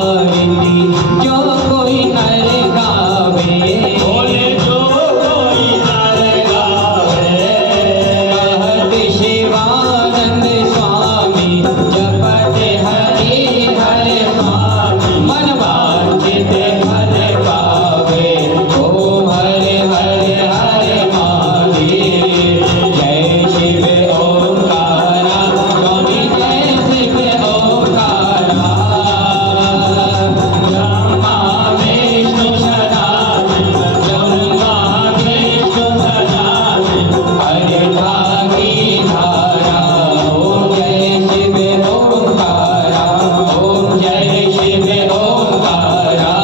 आरती जो कोई नर गावे, बोले जो कोई नर गावे। कहत शिवानंद स्वामी जपते हरि हर स्वामी, मन वांछित फल पावे, ओम हरे हरे हरे महादेव। जय शिव ओंकारा स्वामी, जय शिव ओंकारा। ब्रह्मा विष्णु सदाशिव, ब्रह्मा विष्णु सदाशिव, हरे भागी धारा। ओम जय शिव ओंकारा, ओम जय शिव ओंकारा।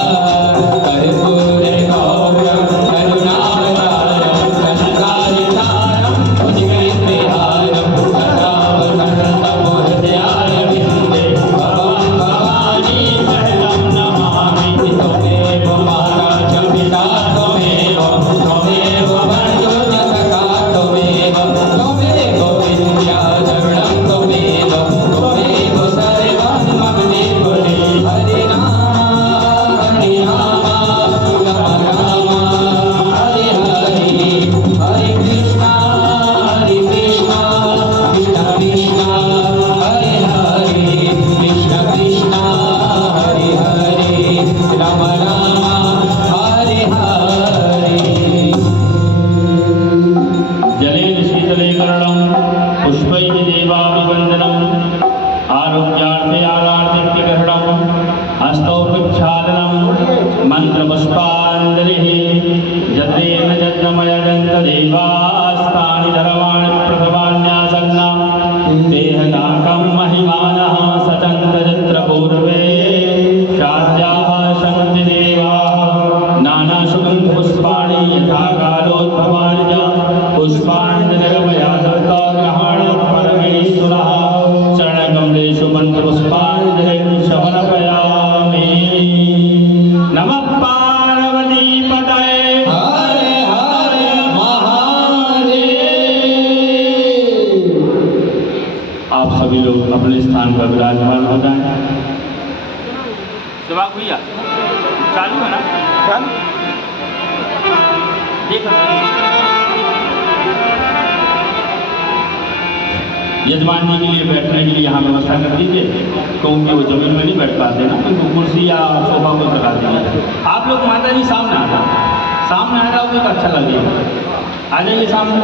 कर्पूर गौरम करुणावतारम, कनकावतारम भुजगेन्द्रहारम, सदा वसन्तं हृदयारविन्दे। भवान् भवानी शरणं नमामि। त्वमेव माता च पिता त्वमेव, त्वमेव बन्धु च सखा त्वमेव, त्वमेव विद्याधरणं त्वमेव, त्वमेव सर्वं मम देवते। हरे राम राम राम, हरे हरे, हरे कृष्णा कृष्णा कृष्णा, हरे हरे, कृष्ण कृष्णा हरे हरे, राम राम हरे हरे। जलेन शीतले करणं पुष्पैः देवाभिवन्दनम् आरोग्यार्थे आरार्थिक्यग्रहणं हस्तौ प्रक्षालनं मन्त्रपुष्पाञ्जलिः जत्रेण जज्ञमयदन्तदेवास्तानि सर्वाणि प्रथमान्यासन्ना देहदाकं महिमानः सचन्तजत्र पूर्वे शाद्याः सन्ति देवाः नानासुगन्धपुष्पाणि यथा कालोद्भवानि च पुष्पाञ्जलिर्मया दत्ता ग्रहाणात् परमेश्वरः चरणकमलेषु मन्त्रपुष्पाञ्जलिं समर्पयामि। नमः पार्वतीपतये। हरे हरे महादेव। आप सभी लोग अपने स्थान पर विराजमान हो जाएं। दिमाग भैया चालू है ना? चालू देखो। यजमान जी के लिए बैठने के लिए यहाँ व्यवस्था कर दीजिए, क्योंकि वो जमीन में नहीं बैठ पाते ना, तो कुर्सी या सोफा को लगा दीजिए। आप लोग माता जी सामने आ जाओ, सामने आ जाओगे तो अच्छा लगेगा। आ जाइए सामने,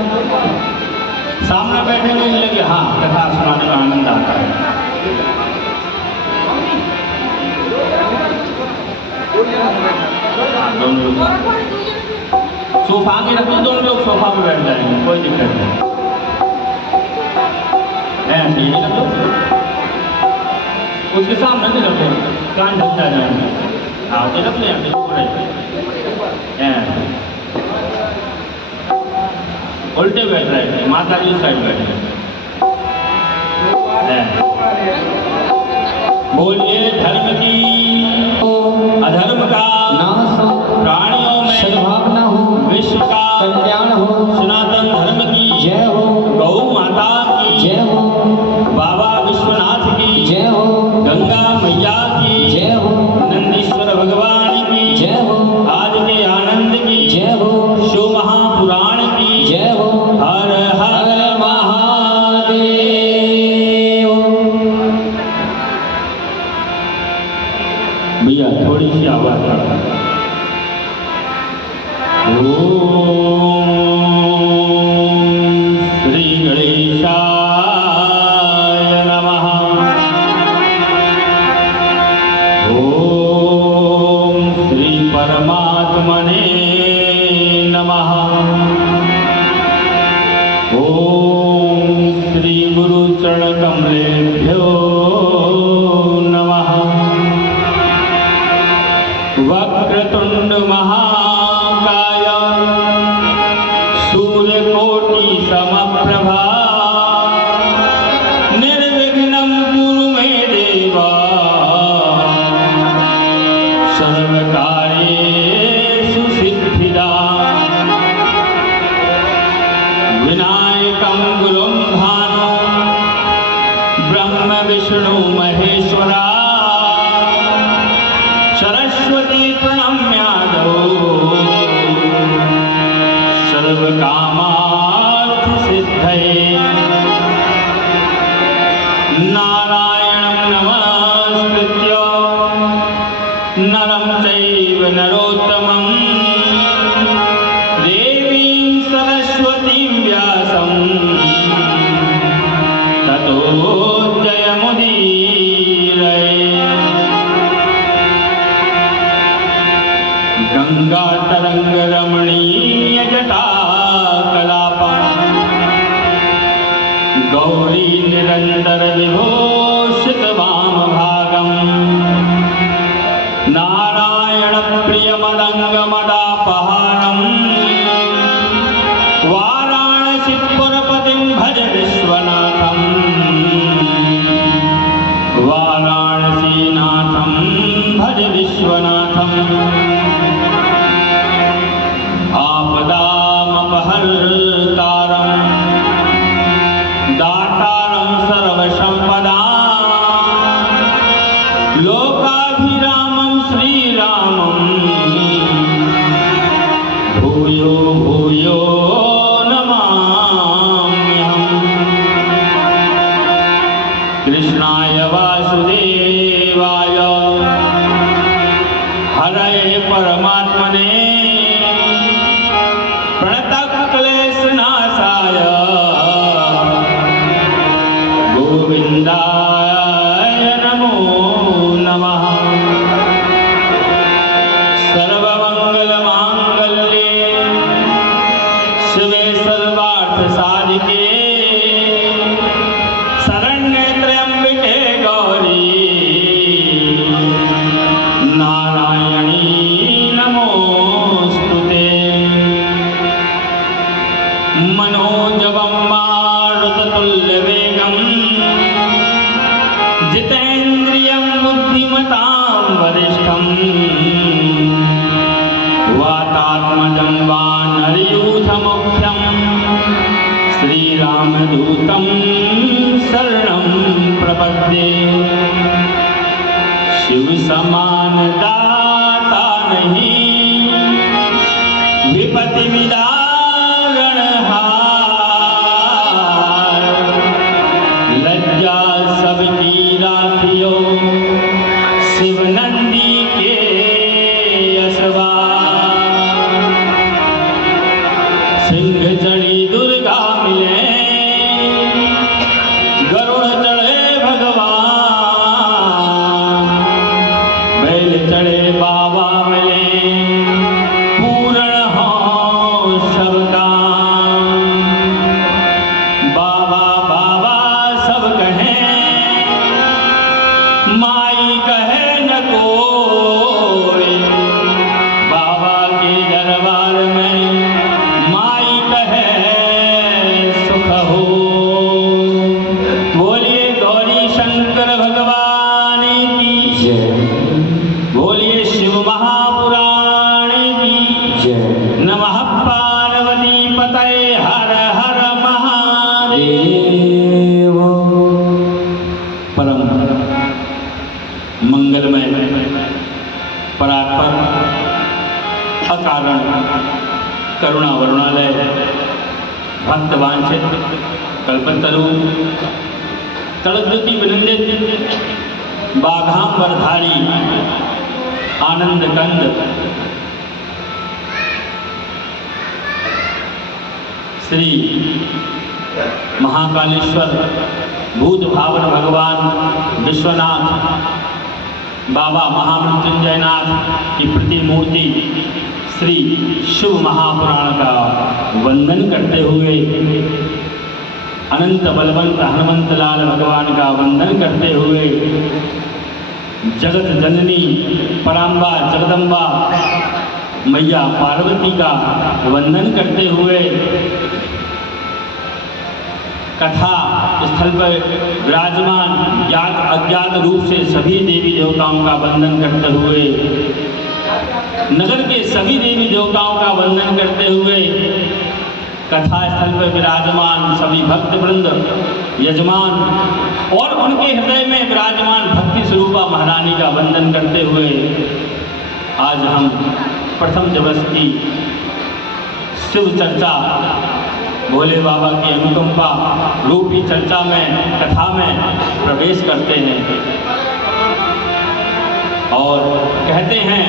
सामने बैठे नहीं लगे, हाँ कथा सुनाने में आनंद आता है। हाँ, दोनों लोग सोफा आगे रखो, दोनों लोग सोफा में बैठ जाएंगे, कोई दिक्कत नहीं। ऐसे ही रखो, उसके सामने नहीं रखो, कान ढकता जाएंगे। हाँ ये रख लें, उल्टे बैठ रहे थे, माता जी साइड बैठे। बोलिए धर्म की अधर्म का नाश हो, प्राणियों में सद्भावना हो, विश्व का कल्याण हो, सनातन धर्म की जय हो, गौ माता की जय हो, बाबा विश्वनाथ की जय हो, गंगा मैया की जय हो, नंदीश्वर भगवान की जय हो, आज के आनंद की जय हो, शिव महापुराण की जय हो। हर हर महादेव। भैया थोड़ी सी आवाज करता। श्री गणेशाय नमः। ओम श्री परमात्मने नमः। ओम श्री गुरु चरण कमलेभ्यो नमः। वक्रतुंड महाकाय सूर्यकोटि समप्रभा निर्विघ्नं कुरु मे देवा सर्वकार्येषु सिद्धिदा। विनायकं गुरुं भानु ब्रह्म विष्णु महेश्वरा सरस्वती प्रणम्यादौ सर्वकामार्थसिद्धये नारायणं नमस्कृत्य नरं चैव नरोत्तमं देवीं सरस्वतीं व्यासं ततो जयमुदीरये। गङ्गातरङ्गरमणीयजटाकलापं गौरी निरन्तरविभूषितवामभागं नारायणप्रियमदङ्गमदापहारं वाराणसीपुरपतिं भज विश्वनाथं वाराणसीनाथं भज विश्वनाथम् आपदामपहर्तारं दातारं सर्वसम्पदां लोकाभिरामं श्रीरामं भूयो भूयो नमाम्यहम्। कृष्णाय वासुदेवाय हरये परमात्मने प्रणतक्लेशनाशाय गोविन्दाय नमो नमः। सर्वमङ्गलमाङ्गल्ये शिवे सर्वार्थसाधिके शरण्ये त्र्यम्बके गौरी नारायणी नमोऽस्तुते। मनोजवं मारुततुल्यवेगं जितेन्द्रियं बुद्धिमतां वरिष्ठं वातात्मजं वानरयूथमुख्यं श्रीरामदूतं शरणं प्रपद्ये। शिव समान दाता नहीं विपत्ति विदारणहार, लज्जा सबकी राखियो शिव नंदी के असवार। सिंह चढ़ी दुर्गा मिले गरुड़ चढ़े भगवान, बैल चढ़े बाबा मिले पूर्ण हो सब काम। बाबा बाबा सब कहें माई कहे न कोई, बाबा के दरबार में माई कहे सुख हो। बोलिए गौरी शंकर भगवान की जय। बोलिए शिव महापुराण की जय। नमः पार्वती पतये हर हर महादेव। देव। परम मंगलमय परात्पर अकारण करुणा वरुणालय भक्त वांछित कल्पतरु तड़द्युति विनंदित बाघांबरधारी आनंद कंद श्री महाकालेश्वर भूत भावन भगवान विश्वनाथ बाबा महामृत्युंजयनाथ की प्रतिमूर्ति श्री शिव महापुराण का वंदन करते हुए, अनंत बलवंत हनुमंत लाल भगवान का वंदन करते हुए, जगत जननी पराम्बा जगदम्बा मैया पार्वती का वंदन करते हुए, कथा स्थल पर विराजमान ज्ञात अज्ञात रूप से सभी देवी देवताओं का वंदन करते हुए, नगर के सभी देवी देवताओं का वंदन करते हुए, कथा स्थल पर विराजमान सभी भक्त वृंद यजमान और उनके हृदय में विराजमान भक्ति स्वरूपा महारानी का वंदन करते हुए आज हम प्रथम दिवस की शिव चर्चा, भोले बाबा की अनुकंपा रूपी चर्चा में, कथा में प्रवेश करते हैं। और कहते हैं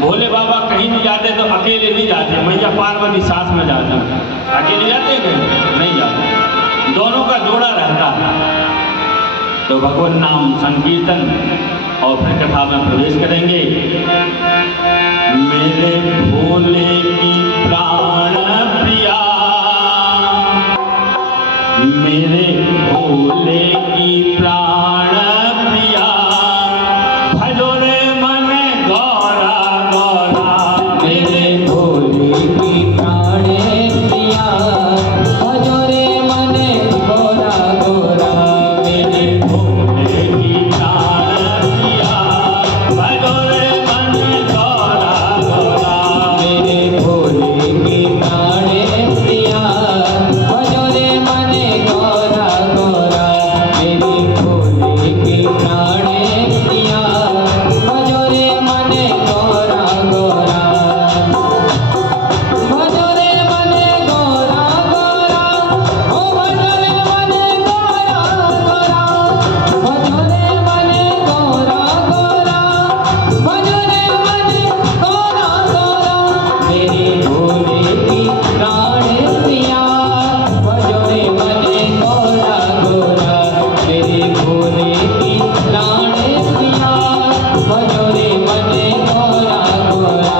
भोले बाबा कहीं भी जाते तो अकेले नहीं जाते, मैया पार्वती साथ में जाते हैं। अकेले जाते हैं कहीं नहीं जाते, दोनों का जोड़ा रहता है। तो भगवान नाम संकीर्तन और फिर कथा में प्रवेश करेंगे। मेरे भोले की प्राण प्रिया, मेरे भोले की प्राण प्रिया, भजो रे मन गौरा गौरा। मेरे भोले की प्राण प्रिया, भजो रे मन गौरा गौरा। मेरे भोले की प्राण प्रिया, भजो रे मन गौरा गौरा। मेरे भोले की प्राण प्रिया, भजो रे मन गौरा गौरा। मेरे भोले की प्राण प्रिया, भजो रे मन गौरा गौरा। भजो रे मन गौरा गौरा, ओ भजो रे मन गौरा गौरा। भजो रे मन गौरा गौरा, भजो रे मन गौरा गौरा। मेरे भोले की प्राण प्रिया, भजो रे मन गौरा गौरा। मेरे भोले की प्राण प्रिया, भजो रे मन गौरा गौरा।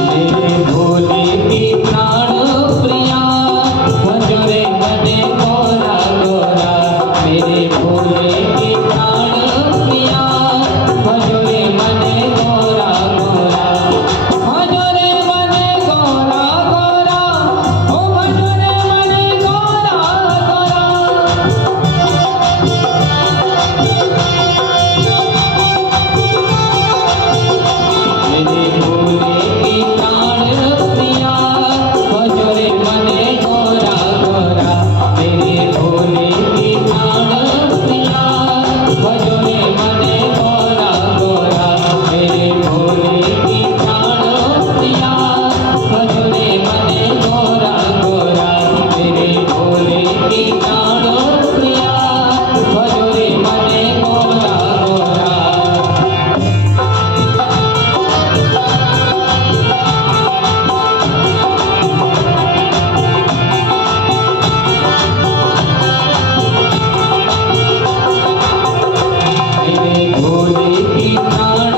मेरे भोले की प्राण प्रिया, भजो रे मन गौरा गौरा। मेरे भोले की प्राण प्रिया, भजो रे मन गौरा गौरा। भजो रे मन गौरा गौरा, ओ भजो रे मन गौरा गौरा। मेरे भोले की प्राण प्रिया, भजो रे मन गौरा गौरा। मेरे भोले की प्राण प्रिया, भजो रे मन गौरा गौरा। मेरे भोले की प्राण प्रिया, भजो रे मन गौरा गौरा। मेरे भोले की प्राण प्रिया, भजो रे मन गौरा गौरा। मेरे भोले की प्राण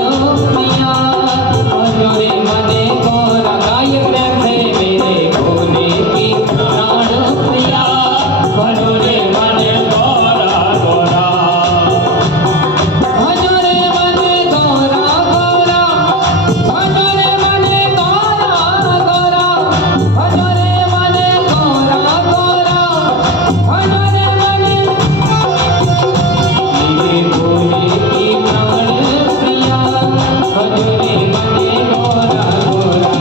प्रिया, भजो रे मन गौरा। गाइए प्रेम से। मेरे भोले की प्राण प्रिया, भजो रे मन गौरा गौरा। भजो रे मन गौरा गौरा। भजो रे मन गौरा गौरा। भजो रे मन गौरा गौरा। भजो रे मन। मेरे भोले की प्राण प्रिया, भजो रे मन गौरा गौरा।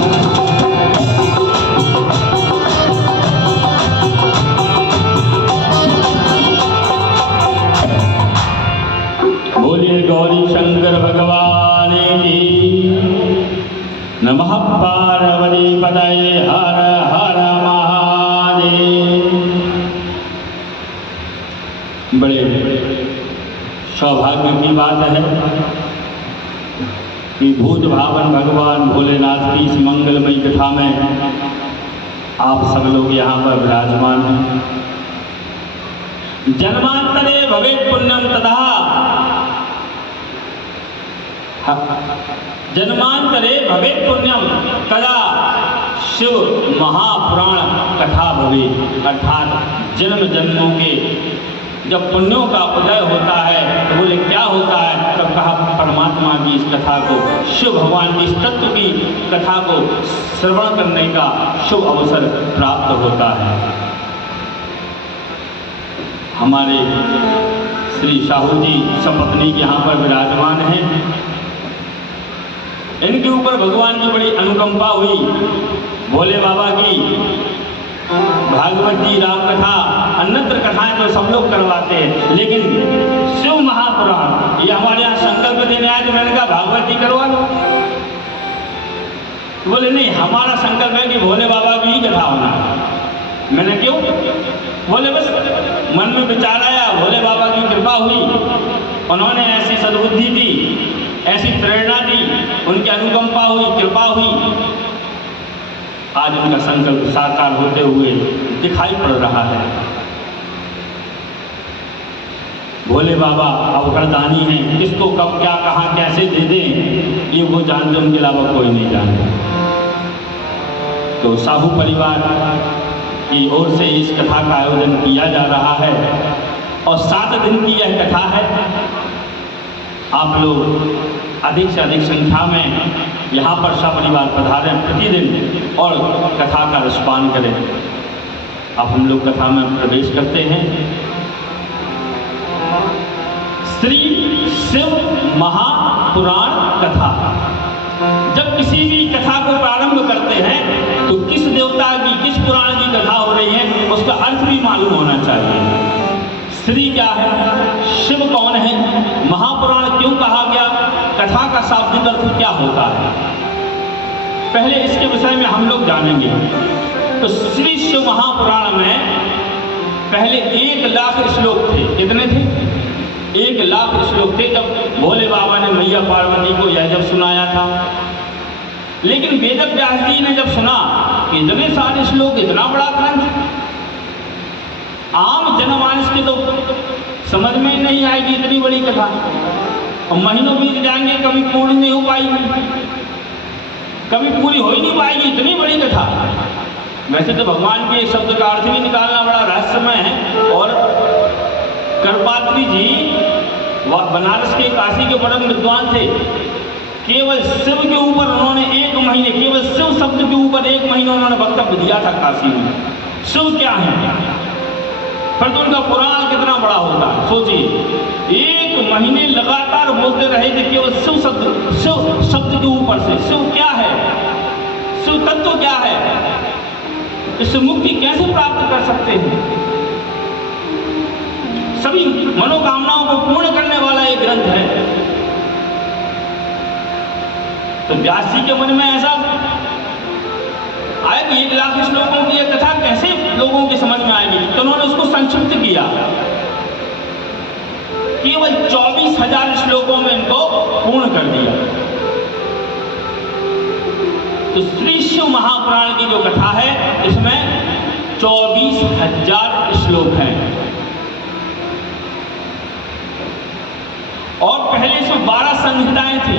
बोलिए गौरी शंकर भगवान की। नमः पार्वती पतये, हर हर महादेव। बड़े सौभाग्य की बात है कि भूत भावन भगवान भोलेनाथ की इस मंगलमयी कथा में आप सब लोग यहाँ पर विराजमान हैं। जन्मांतरे भवेत् पुण्यम तथा, जन्मांतरे भवेत् पुण्यम तदा शिव महापुराण कथा भवे। अर्थात जन्म जन्मों के जब पुण्यों का उदय होता है तो बोले क्या होता है, तब कहा परमात्मा की इस कथा को, शिव भगवान की इस तत्व की कथा को श्रवण करने का शुभ अवसर प्राप्त होता है। हमारे श्री साहू जी सपत्नीक यहाँ पर विराजमान हैं। इनके ऊपर भगवान की बड़ी अनुकंपा हुई। भोले बाबा की भागवत जी, राम कथा, अन्यत्र कथाएं तो सब लोग करवाते हैं, लेकिन शिव महापुराण ये हमारे यहाँ संकल्प देने आए तो मैंने कहा भागवत जी करवा लो। बोले नहीं, हमारा संकल्प है कि भोले बाबा की ही कथा होना। मैंने क्यों? बोले बस मन में विचार आया, भोले बाबा की कृपा हुई, उन्होंने ऐसी सद्बुद्धि दी, ऐसी प्रेरणा दी, उनकी अनुकंपा हुई, कृपा हुई, आज उनका संकल्प साकार होते हुए दिखाई पड़ रहा है। भोले बाबा अवकरदानी हैं, किसको कब क्या कहाँ कैसे दे दें ये वो जानते, उनके अलावा कोई नहीं जानता। तो साहू परिवार की ओर से इस कथा का आयोजन किया जा रहा है और 7 दिन की यह कथा है। आप लोग अधिक से अधिक संख्या में यहाँ पर सपरिवार पधारें प्रतिदिन और कथा का रसपान करें। अब हम लोग कथा में प्रवेश करते हैं। श्री शिव महापुराण कथा। जब किसी भी कथा को प्रारंभ करते हैं तो किस देवता की, किस पुराण की कथा हो रही है उसका अर्थ भी मालूम होना चाहिए। श्री क्या है, शिव कौन है, महापुराण क्यों कहा गया, कथा का शाब्दिक अर्थ क्या होता है, पहले इसके विषय में हम लोग जानेंगे। तो श्री शिव महापुराण में पहले 1 लाख श्लोक थे। कितने थे? 1 लाख श्लोक थे जब भोले बाबा ने मैया पार्वती को यह जब सुनाया था। लेकिन वेद व्यास जी ने जब सुना कि इतने सारे श्लोक, इतना बड़ा ग्रंथ, आम जनमानस के तो समझ में ही नहीं आएगी इतनी बड़ी कथा, और महीनों बीत जाएंगे कभी पूरी नहीं हो पाएगी, कभी पूरी हो ही नहीं पाएगी इतनी बड़ी कथा। वैसे तो भगवान के शब्द का अर्थ भी निकालना बड़ा रहस्यमय है। और करपात्री जी बनारस के, काशी के परम विद्वान थे। केवल शिव के ऊपर उन्होंने 1 महीने, केवल शिव शब्द के ऊपर 1 महीना उन्होंने वक्तव्य दिया था काशी में। शिव क्या है, फिर तो उनका पुराण कितना बड़ा होगा सोचिए। 1 महीने लगातार बोलते रहे थे केवल शिव शब्द के ऊपर से। शिव क्या है, शिव तत्व क्या है, इससे मुक्ति कैसे प्राप्त कर सकते हैं। सभी मनोकामनाओं को पूर्ण करने वाला एक ग्रंथ है। तो व्यास जी के मन में ऐसा आया कि 1 लाख श्लोकों की यह कथा कैसे लोगों की समझ में आएगी, तो उन्होंने उसको संक्षिप्त किया। केवल 24,000 श्लोकों में इनको पूर्ण कर दिया। तो श्री शिव महापुराण की जो कथा है इसमें 24,000 श्लोक हैं। और पहले इसमें 12 संहिताएं थी,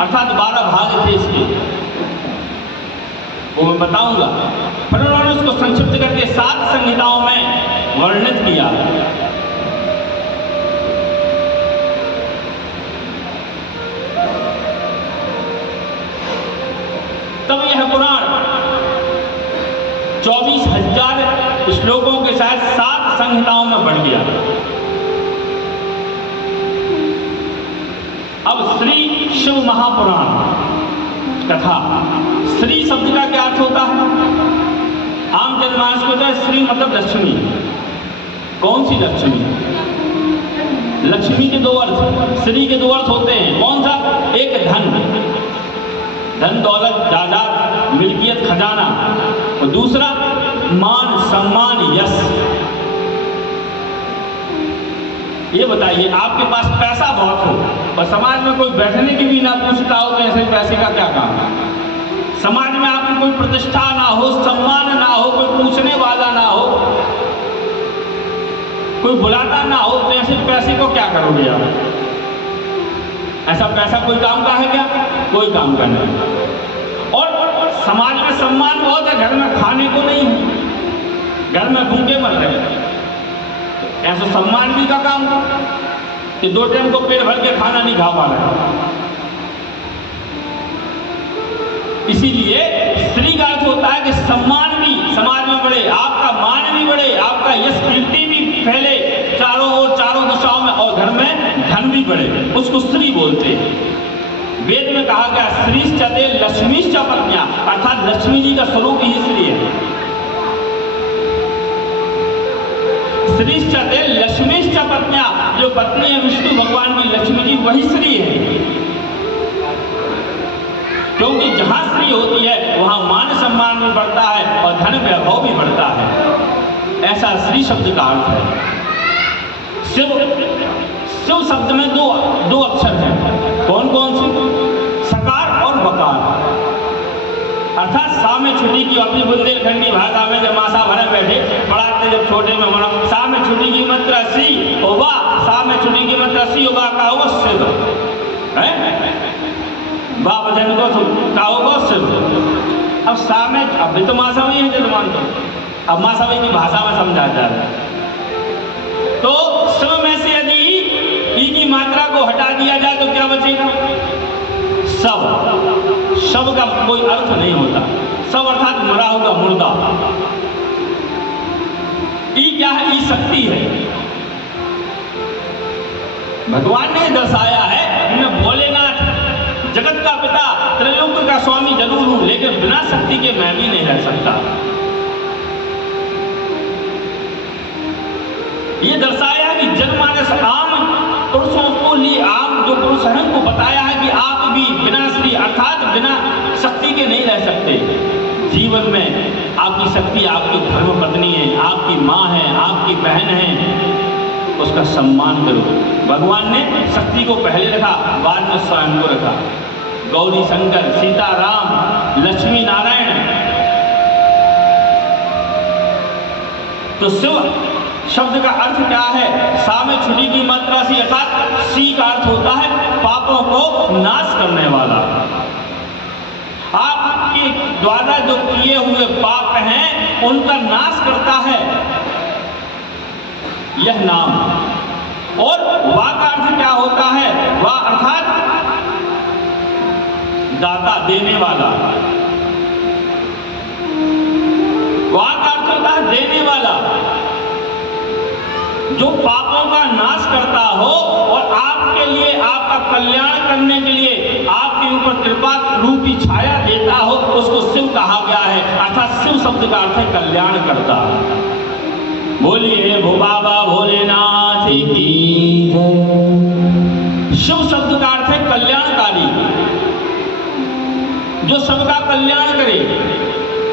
अर्थात 12 भाग थे इसके, वो मैं बताऊंगा। फिर उन्होंने उसको संक्षिप्त करके 7 संहिताओं में वर्णित किया। तब यह पुराण 24,000 श्लोकों के साथ 7 संहिताओं में बढ़ गया। अब श्री शिव महापुराण कथा, श्री शब्द का क्या अर्थ होता है? आम जनमानस को होता है श्री मतलब लक्ष्मी। कौन सी लक्ष्मी? लक्ष्मी के 2 अर्थ, श्री के 2 अर्थ होते हैं। कौन सा? एक धन, धन दौलत जायदाद मिल्कियत खजाना, और दूसरा मान सम्मान यश। ये बताइए, आपके पास पैसा बहुत हो और समाज में कोई बैठने की भी ना पूछता हो तो ऐसे पैसे का क्या काम है? समाज में आपकी कोई प्रतिष्ठा ना हो, सम्मान ना हो, कोई पूछने वाला ना हो, कोई बुलाता ना हो, तो ऐसे पैसे को क्या करोगे आप? ऐसा पैसा कोई काम का है क्या? कोई काम का नहीं। और समाज में सम्मान बहुत है, घर में खाने को नहीं है, घर में भूखे मर रहे। ऐसा सम्मान भी का काम कि 2 टाइम को पेट भर के खाना नहीं खा पा रहे। इसीलिए स्त्री का अर्थ होता है कि सम्मान भी समाज में बढ़े, आपका मान भी बढ़े, आपका यश कीर्ति भी फैले चारों ओर, चारों दिशाओं में, और घर में धन भी बढ़े, उसको स्त्री बोलते हैं। वेद में कहा गया स्त्रीश्च ते लक्ष्मीश्च पत्न्या, अर्थात लक्ष्मी जी का स्वरूप ही स्त्री है। स्त्रीश्च ते लक्ष्मीश्च पत्न्या, जो पत्नी है विष्णु भगवान की लक्ष्मी जी वही स्त्री है, क्योंकि जहां स्त्री होती है वहां मान सम्मान भी बढ़ता है और धन वैभव भी बढ़ता है। ऐसा स्त्री शब्द का अर्थ है। शिव शब्द में दो अक्षर हैं। कौन कौन से? सकार और बकार। अर्थात सा में छुट्टी की, अपनी बुंदेलखंडी भाषा में जब मासा भरे बैठे पढ़ाते जब छोटे में मना, सा में छुट्टी की मात्रा सी होगा, सा में छुट्टी की मात्रा सी होगा का होगा शिव है, बाप जन को का होगा शिव। अब सा में, अब भी तो मासा वही है जजमान, तो अब मासा वही की भाषा में समझा जा रहा है। तो शिव में से यदि ई की मात्रा को हटा दिया जाए तो क्या बचेगा? शव का कोई अर्थ नहीं होता। शव अर्थात मरा हुआ मुर्दा। ई क्या है? ई शक्ति है। भगवान ने दर्शाया है मैं भोलेनाथ जगत का पिता त्रैलोक्य का स्वामी जरूर हूं, लेकिन बिना शक्ति के मैं भी नहीं रह सकता। ये दर्शाया है कि जनमानस आम पुरुषों को लिए, आम जो पुरुष हैं उनको बताया है कि आप भी बिना श्री अर्थात बिना शक्ति के नहीं रह सकते। जीवन में आपकी शक्ति आपकी धर्म पत्नी है, आपकी माँ है, आपकी बहन है, उसका सम्मान करो। भगवान ने शक्ति को पहले रखा, बाद में स्वयं को रखा। गौरी शंकर, सीता राम, लक्ष्मी नारायण। तो शिव शब्द का अर्थ क्या है? सा में छुटी की मात्रा सी, अर्थात सी का अर्थ होता है पापों को नाश करने वाला। आपके द्वारा जो किए हुए पाप हैं उनका नाश करता है यह नाम। और वा का अर्थ क्या होता है? वा अर्थात दाता, देने वाला। वा का अर्थ होता है देने वाला, जो पापों का नाश करता हो और आपके लिए, आपका कल्याण करने के लिए आपके ऊपर कृपा रूपी छाया देता हो, उसको शिव कहा गया है। अर्थात शिव शब्द का अर्थ है कल्याण करता। बोलिए भो बाबा भोलेनाथ की। शिव शब्द का अर्थ है कल्याणकारी, जो सबका कल्याण करे।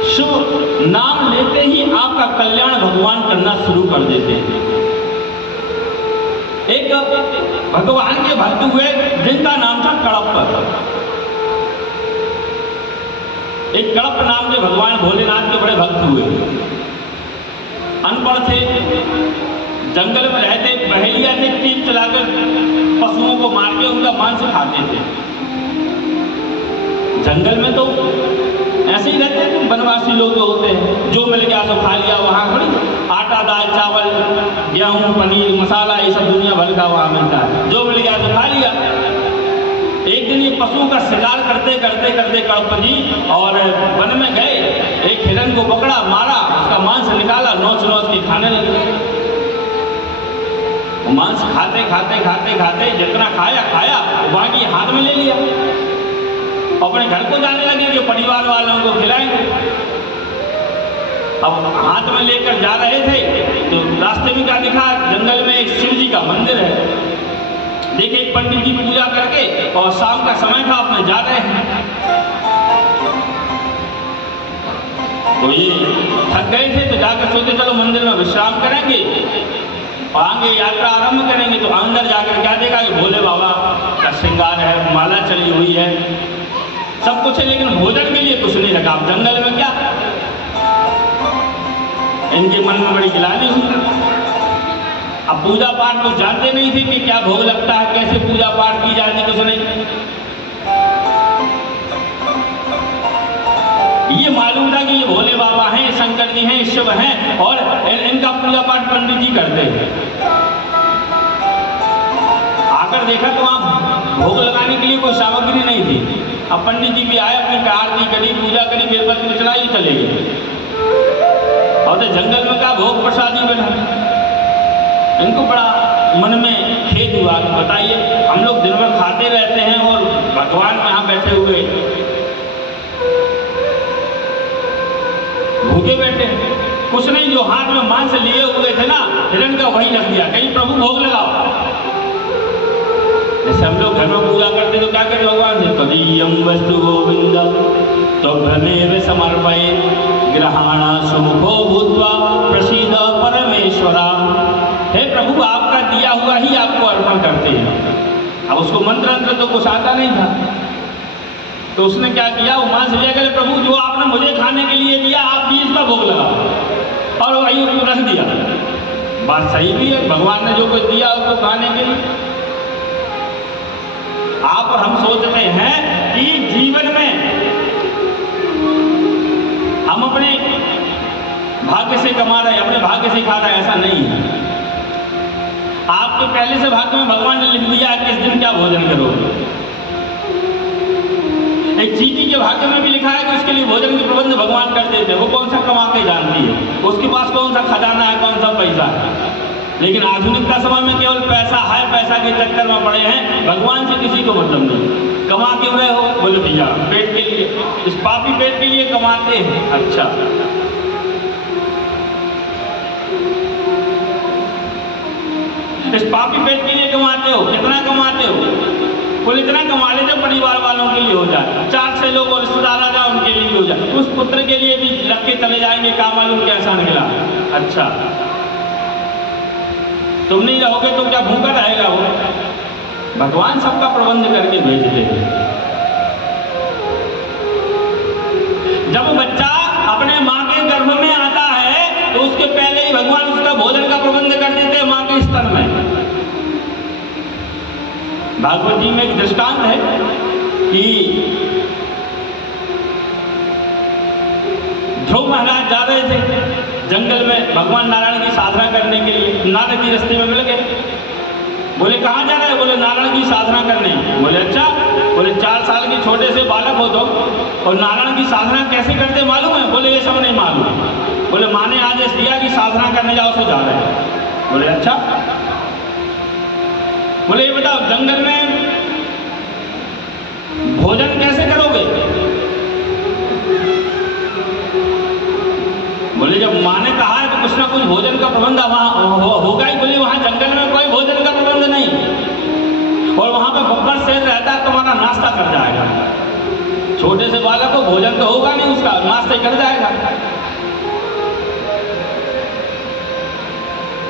शिव नाम लेते ही आपका कल्याण भगवान करना शुरू कर देते हैं। एक भगवान के भक्त हुए जिनका नाम था कड़प। एक कड़प नाम के भगवान भोलेनाथ के बड़े भक्त हुए। अनपढ़ थे, जंगल में रहते, पहेलिया थे, तीर चलाकर पशुओं को मार के उनका मांस खाते थे। जंगल में तो ऐसे ही रहते हैं, वनवासी लोग जो होते हैं, जो मिल गया तो खा लिया। वहाँ थोड़ी आटा, दाल, चावल, गेहूं, पनीर, मसाला, ये सब दुनिया भर का वहाँ मिलता है। जो मिल गया तो खा लिया। एक दिन ये पशु का शिकार करते करते करते कड़प जी और वन में गए, एक हिरन को पकड़ा, मारा, उसका मांस निकाला, नोच नोच के खाने लगे। मांस खाते खाते खाते खाते जितना खाया बाकी हाथ में ले लिया, अपने घर को जाने लगे कि परिवार वालों को खिलाएंगे। अब हाथ में लेकर जा रहे थे तो रास्ते में क्या दिखा? जंगल में एक शिव जी का मंदिर है। देखे एक पंडित जी पूजा करके, और शाम का समय था, अपने जा रहे हैं। तो ये थक गए थे तो जाकर सोचे चलो मंदिर में विश्राम करेंगे और आगे यात्रा आरंभ करेंगे। तो अंदर जाकर क्या देखा कि भोले बाबा का श्रृंगार है, माला चली हुई है, सब कुछ है, लेकिन भोजन के लिए कुछ नहीं रखा। अब जंगल में क्या, इनके मन में बड़ी गिलानी हुई। अब पूजा पाठ तो जानते नहीं थे कि क्या भोग लगता है, कैसे पूजा पाठ की जाती, कुछ नहीं। ये मालूम था कि ये भोले बाबा हैं, शंकर जी हैं, शिव हैं, और इनका पूजा पाठ पंडित जी करते हैं। आकर देखा तो वहाँ भोग लगाने के लिए कोई सामग्री नहीं थी। अब पंडित जी भी आए, अपनी आरती करी, पूजा करी, बेलपत्र चढ़ाई, चले गए। और तो जंगल में का भोग प्रसादी बना। इनको बड़ा मन में खेद हुआ कि बताइए, हम लोग दिन भर खाते रहते हैं और भगवान यहाँ बैठे हुए भूखे बैठे, कुछ नहीं, जो हाथ में मांस लिए हुए थे ना हिरण का, वही रख दिया, कहीं प्रभु भोग लगाओ। जैसे हम लोग घर में पूजा करते तो क्या करें भगवान से, तदीयम वस्तु गोविंदम तो भ्रमेव समर्पये ग्रहाण सुमुखो भूत्वा प्रसीद परमेश्वरा। हे प्रभु, आपका दिया हुआ ही आपको अर्पण करते हैं। अब उसको मंत्र तो कुछ आता नहीं था, तो उसने क्या किया, वो मांस लिया, करे प्रभु जो आपने मुझे खाने के लिए दिया, आप भी इसका भोग लगाओ, और वही उसको रख दिया। बात सही भी है, भगवान ने जो कुछ दिया उसको खाने के लिए। आप और हम सोचते हैं कि जीवन में हम अपने भाग्य से कमा रहे हैं, अपने भाग्य से खा रहे हैं, ऐसा नहीं है। आपके पहले से भाग्य में भगवान ने लिख दिया किस दिन क्या भोजन करोगे। एक चींटी के भाग्य में भी लिखा है कि उसके लिए भोजन के प्रबंध भगवान कर देते हैं। वो कौन सा कमा के जानती है, उसके पास कौन सा खजाना है, कौन सा पैसा है। लेकिन आधुनिकता समय में केवल पैसा है, पैसा के चक्कर में पड़े हैं, भगवान से किसी को मतलब नहीं। कमा क्यों रहे हो, बोले भैया पेट के लिए, इस पापी पेट के लिए कमाते हैं। अच्छा, इस पापी पेट के लिए कमाते हो, कितना कमाते हो, बोले इतना कमा ले जो परिवार वालों के लिए हो जाए, 4-6 लोग और रिश्तेदार आ जाए उनके लिए भी हो जाए, उस पुत्र के लिए भी रख के चले जाएंगे, काम मालूम कैसा निकला। अच्छा, तुम नहीं रहोगे तो क्या भूखा रहेगा वो। भगवान सबका प्रबंध करके भेजते हैं। जब बच्चा अपने माँ के गर्भ में आता है तो उसके पहले ही भगवान उसका भोजन का प्रबंध कर देते हैं माँ के स्तन में। भागवत जी में एक दृष्टांत है कि ध्रुव महाराज जा रहे थे जंगल में भगवान नारायण की साधना करने के लिए। नारद जी रास्ते में मिल गए, बोले कहाँ जा रहे हैं, बोले नारायण की साधना करने। बोले अच्छा, बोले 4 साल के छोटे से बालक हो तो और नारायण की साधना कैसे करते मालूम है, बोले ये सब नहीं मालूम। बोले माँ ने आदेश दिया कि साधना करने जाओ, सो जा रहे हैं। बोले अच्छा, बोले ये बताओ जंगल में भोजन कैसे करोगे। बोले जब माँ ने कहा है तो कुछ ना कुछ भोजन का प्रबंध वहाँ होगा ही। बोले वहाँ जंगल में कोई भोजन का प्रबंध नहीं, और वहाँ पे बब्बर शेर रहता है, तुम्हारा नाश्ता कर जाएगा। छोटे से बालक को भोजन तो होगा नहीं, उसका नाश्ता ही कर जाएगा।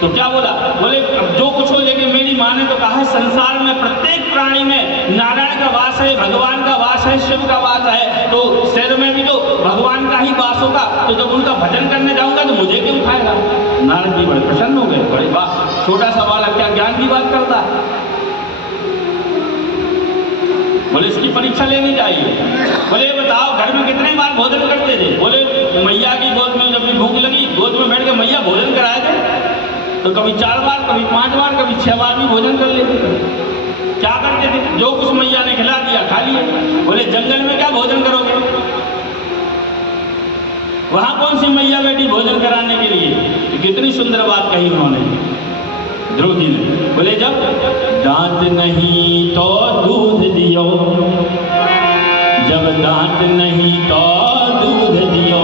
तो क्या बोला, बोले जो कुछ हो, लेकिन मेरी माँ ने तो कहा है संसार में प्रत्येक प्राणी में नारायण का वास है, भगवान का वास है, शिव का वास है, तो शेर में भी तो भगवान का ही वास होगा। तो जब उनका भजन करने जाऊंगा तो मुझे क्यों खाएगा। नारद जी बड़े प्रसन्न हो गए, बड़े वाह, छोटा सा बालक क्या ज्ञान की बात करता है। बोले इसकी परीक्षा लेनी चाहिए। बोले बताओ घर में कितने बार भोजन करते थे। बोले मैया की गोद में जब भी भूख लगी, गोद में बैठ के मैया भोजन कराए थे, तो कभी 4 बार, कभी 5 बार, कभी 6 बार भी भोजन कर लेते थे। क्या करते थे, जो कुछ मैया ने खिला दिया खा लिए। बोले जंगल में क्या भोजन करोगे, वहां कौन सी मैया बैठी भोजन कराने के लिए। तो कितनी सुंदर बात कही उन्होंने ध्रुव जी ने। बोले जब दांत नहीं तो दूध दियो, जब दांत नहीं तो दूध दियो,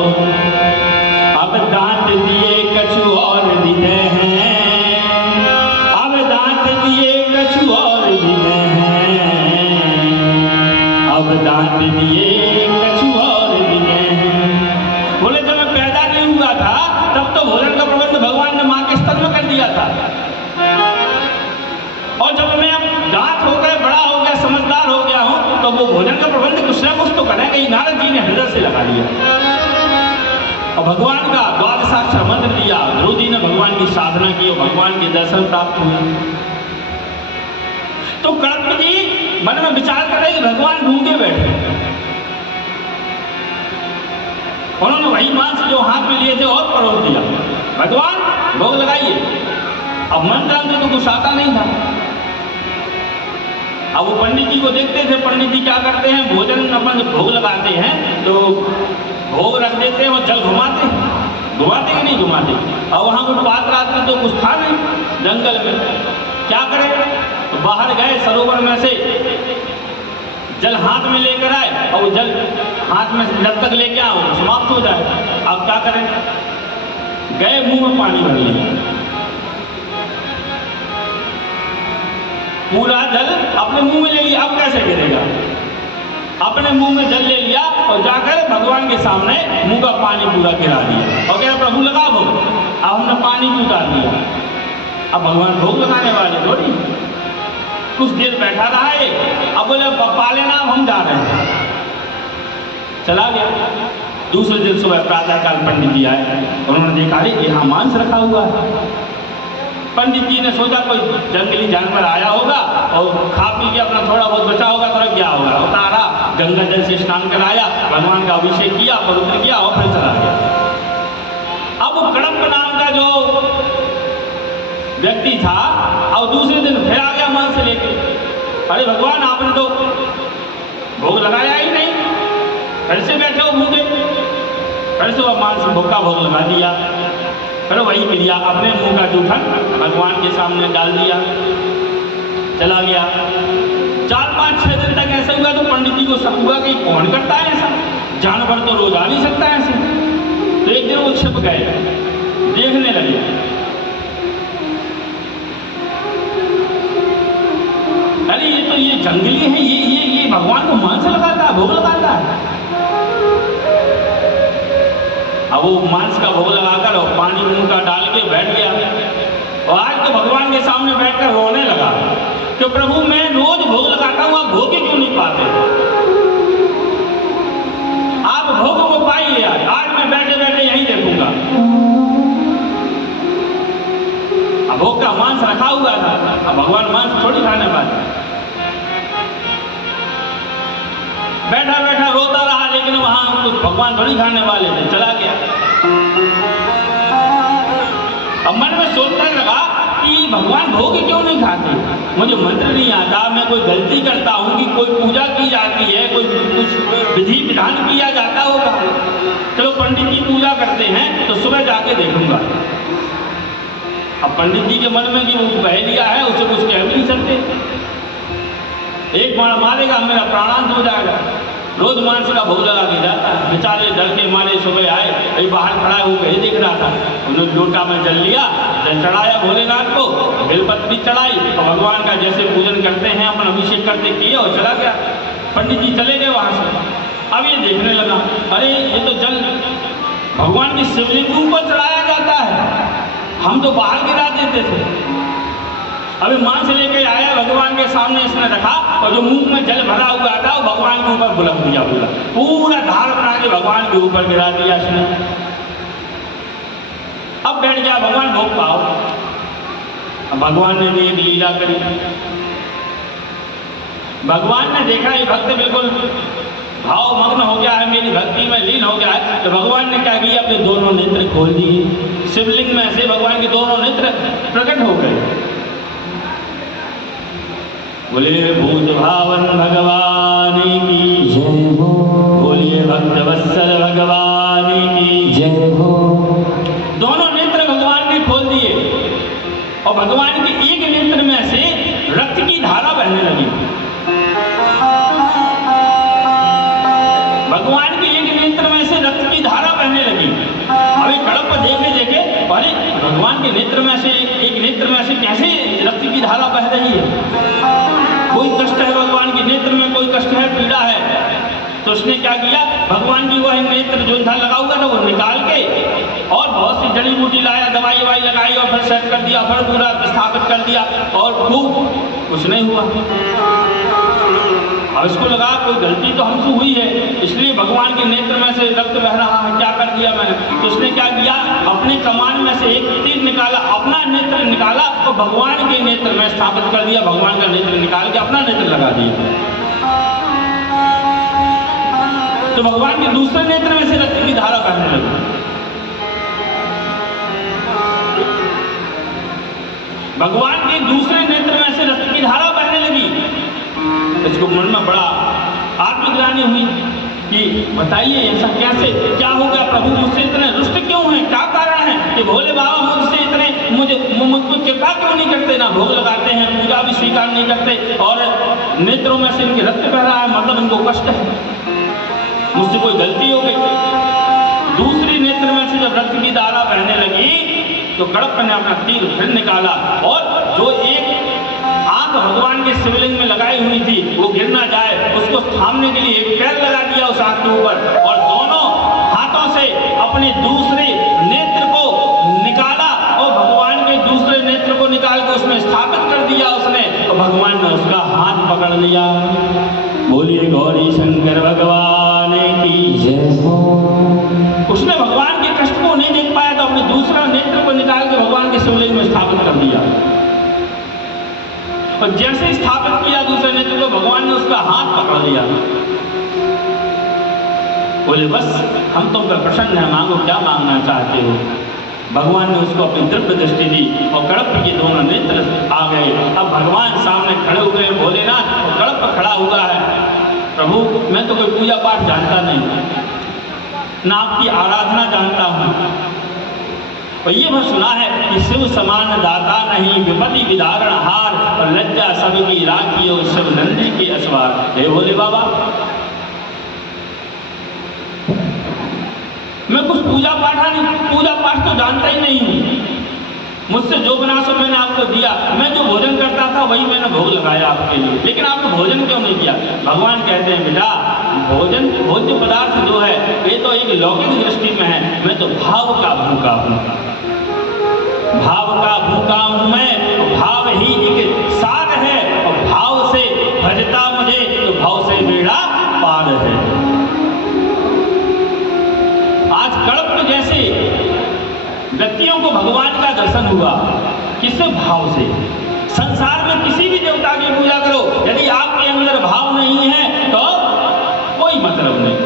अब दांत दिए कछु और दिए हैं, अब दांत दिए कछु और दिए हैं, अब दांत दिए कछु और दिए हैं। बोले जब मैं पैदा नहीं हुआ था तब तो भोजन का प्रबंध भगवान ने माँ के स्तन में कर दिया था, और जब मैं अब दांत हो गए, बड़ा हो गया, समझदार हो गया हूं, तो वो भोजन का प्रबंध कुछ ना कुछ तो करें। कहीं नारद जी ने हृदय से लगा लिया और भगवान का द्वादशाक्षर मंत्र दिया। ध्रुव जी ने भगवान की साधना की और भगवान के दर्शन प्राप्त हुए। तो कणप जी मन में विचार कर रहे कि भगवान ढूंढे बैठे। उन्होंने वही मांस जो हाथ में लिए थे और परोस दिया। भगवान भोग लगाइए। अब मंत्र तो कुछ आता नहीं था। अब वो पंडित जी को देखते थे, पंडित जी क्या करते हैं, भोजन अपन भोग लगाते हैं तो भोग रख देते हैं और जल घुमाते कि नहीं घुमाते। और वहाँ कोई पात्र आते तो कुछ था नहीं जंगल में, क्या करें, तो बाहर गए सरोवर में से जल हाथ में लेकर आए और वो जल हाथ में जब तक लेके आओ समाप्त हो जाए। अब क्या करें, गए मुंह में पानी भर लिया, पूरा जल अपने मुंह में ले लिया। अब कैसे गिरेगा, अपने मुंह में जल ले लिया और जाकर भगवान के सामने मुंह का पानी पूरा गिरा दिया और कह प्रभु लगा भोग। अब हमने पानी भी उतार दिया। अब भगवान भोग लगाने वाले थोड़ी, कुछ देर बैठा रहा है, अब बोले पा लेना, अब हम जा रहे हैं, चला गया। दूसरे दिन सुबह प्रातःकाल पंडित जी आए, उन्होंने देखा यहाँ मांस रखा हुआ है। पंडित जी ने सोचा कोई जंगली जानवर आया होगा और खा पी के अपना थोड़ा बहुत बचा होगा, थोड़ा क्या होगा, उतारा, गंगा जल से स्नान कराया, भगवान का अभिषेक किया, पवित्र किया और फिर चला गया। अब कड़प नाम का जो व्यक्ति था और दूसरे दिन फिर आ गया मांस लेके। अरे भगवान आपने तो भोग लगाया ही नहीं, फिर से बैठे हो भूखे, फिर से वह मांस भोग का भोग लगा दिया। फिर वही क्रिया, अपने मुंह का जूठन भगवान के सामने डाल दिया, चला गया। 4-5-6 दिन तक ऐसा हुआ तो पंडित जी को शक हुआ कि कौन करता है ऐसा, जानवर तो रोज आ नहीं सकता ऐसे। तो एक दिन वो छिप गए, देखने लगे, अरे ये तो ये जंगली है, ये भगवान को मांस लगाता है, भोग लगाता है। अब वो मांस का भोग लगाकर और पानी मुंह का डाल के बैठ गया और आज तो भगवान के सामने बैठकर रोने लगा कि प्रभु मैं रोज भोग लगाता हूँ, आप भोग ही क्यों नहीं पाते, आप भोग को पाइए, आज मैं बैठे बैठे यहीं देखूंगा। अब भोग का मांस रखा हुआ था, अब भगवान मांस थोड़ी खाने पाते, बैठा बैठा रोता रहा, लेकिन वहां कुछ भगवान थोड़ी खाने वाले थे, चला गया। अब मन में सोचने लगा कि भगवान भोग क्यों नहीं खाते, मुझे मंत्र नहीं आता, मैं कोई गलती करता हूँ कि कोई पूजा की जाती है, कोई कुछ विधि विधान किया जाता होगा, चलो पंडित जी पूजा करते हैं तो सुबह जाके देखूंगा। अब पंडित जी के मन में कि वो कह लिया है, उसे कुछ कह भी नहीं सकते, एक बार मारेगा मेरा प्राणांत हो जाएगा। रोज मांस का भोग लगा के जाता है, बेचारे डर के मारे सुबह आए, अभी बाहर खड़ा है, वो कहीं देख रहा था, उन्होंने लोटा में जल लिया, जल चढ़ाया भोलेनाथ को, बेलपत्री चढ़ाई और भगवान का जैसे पूजन करते हैं अपन अभिषेक करते किए और चला गया। पंडित जी चले गए वहां से। अब ये देखने लगा, अरे ये तो जल भगवान की शिवलिंग के ऊपर चढ़ाया जाता है, हम तो बाहर गिरा देते थे। अभी मांस लेके आया भगवान के सामने, इसने रखा और जो मुंह में जल भरा हुआ था वो भगवान के ऊपर बुलक दिया, पूरा धार बना के भगवान के ऊपर गिरा दिया इसने। अब बैठ गया भगवान भोग पाओ। अब भगवान ने भी एक लीला करी, भगवान ने देखा ये भक्त बिल्कुल भाव मग्न हो गया है, मेरी भक्ति में लीन हो गया है, तो भगवान ने क्या किया, अपने दोनों नेत्र खोल दिए, शिवलिंग में से भगवान के दोनों नेत्र प्रकट हो गए। बोले भूत भावन भगवान की जय हो, बोलिए भक्त वत्सल भगवान की जय हो। दोनों नेत्र भगवान ने खोल दिए और भगवान के एक नेत्र में से रक्त की धारा बहने लगी। भगवान के एक नेत्र में से रक्त की धारा बहने लगी। अभी कड़प देखे देखे, अरे भगवान के नेत्र में से एक नेत्र में से कैसे रक्त की धारा बह रही है, कोई कष्ट है भगवान के नेत्र में, कोई कष्ट है, पीड़ा है। तो उसने क्या किया, भगवान की वह नेत्र जो था लगा हुआ था वो निकाल के और बहुत सी जड़ी बूटी लाया, दवाई ववाई लगाई और फिर सेट कर दिया, फिर पूरा स्थापित कर दिया और खूब कुछ नहीं हुआ। अब इसको लगा कोई गलती तो हमसे हुई है, इसलिए भगवान के नेत्र में से रक्त बह रहा है, क्या कर दिया मैंने। तो उसने क्या किया, अपने कमान में से एक तीर निकाला, अपना नेत्र निकाला और भगवान के नेत्र में स्थापित कर दिया, भगवान का नेत्र निकाल के अपना नेत्र लगा दिया। तो भगवान के दूसरे नेत्र में से रक्त की धारा बहने लगी। भगवान के दूसरे नेत्र में से रक्त की धारा बहने लगी। इसको मन में बड़ा आत्मग्लानि हुई कि बताइए ऐसा कैसे, क्या हो गया प्रभु, मुझसे इतने रुष्ट क्यों हैं, क्या कारण है कि भोले बाबा मुझसे इतने मुझ पर कृपा क्यों नहीं करते, ना भोग लगाते हैं, पूजा भी स्वीकार नहीं करते, और नेत्रों में से इनके रक्त बह रहा है, मतलब इनको कष्ट है, मुझसे कोई गलती हो गई। दूसरी नेत्र में से जब रक्त की धारा बहने लगी तो कड़प्प ने अपना तीर फिर निकाला और जो एक आंख भगवान के शिवलिंग में लगाई हुई थी वो गिर ना जाए, उसको थामने के लिए एक पैर लगा दिया उस आंख के ऊपर और दोनों हाथों से अपने दूसरे नेत्र को निकाला और भगवान के दूसरे नेत्र को निकाल के उसमें स्थापित कर दिया उसने, और भगवान ने उसका हाथ पकड़ लिया। बोलिए गौरी शंकर भगवान की जय हो। उसने भगवान के कष्ट को नहीं देख पाया तो अपने दूसरा नेत्र को निकाल के भगवान के शिवलिंग में स्थापित कर दिया, और जैसे स्थापित किया दूसरे नेत्र को, भगवान ने उसका हाथ पकड़ लिया। बोले बस हम तुम पर प्रसन्न है, मांगो क्या मांगना चाहते हो। भगवान ने उसको अपनी दिव्य दृष्टि दी और कड़प्प के दोनों नेत्र आ गए। अब भगवान सामने खड़े हुए हैं भोलेनाथ, और कड़प्प खड़ा हुआ है, प्रभु मैं तो कोई पूजा पाठ जानता नहीं, ना आपकी आराधना जानता हूँ, और ये मैं सुना है कि शिव समान दाता नहीं, विपत्ति विदारण हार, और लज्जा सबकी राखी और शिव नंदी के असवार। हे भोले बाबा, मैं कुछ पूजा पाठ तो जानता ही नहीं हूँ, मुझसे जो बना सो मैंने आपको दिया, मैं जो भोजन करता था वही मैंने भोग लगाया आपके लिए, लेकिन आपने भोजन क्यों नहीं किया। भगवान कहते हैं बेटा भोजन भोज्य पदार्थ जो है ये तो एक लौकिक दृष्टि में है, मैं तो भाव का भूखा हूँ, भाव का भूखा हूँ मैं, भाव ही एक सार है, और भाव से भजता मुझे तो भाव से बेड़ा पार है। आज कड़प्प जैसे व्यक्तियों को भगवान का दर्शन हुआ, किससे? भाव से। संसार में किसी भी देवता की पूजा करो, यदि आपके अंदर भाव नहीं है तो कोई मतलब नहीं।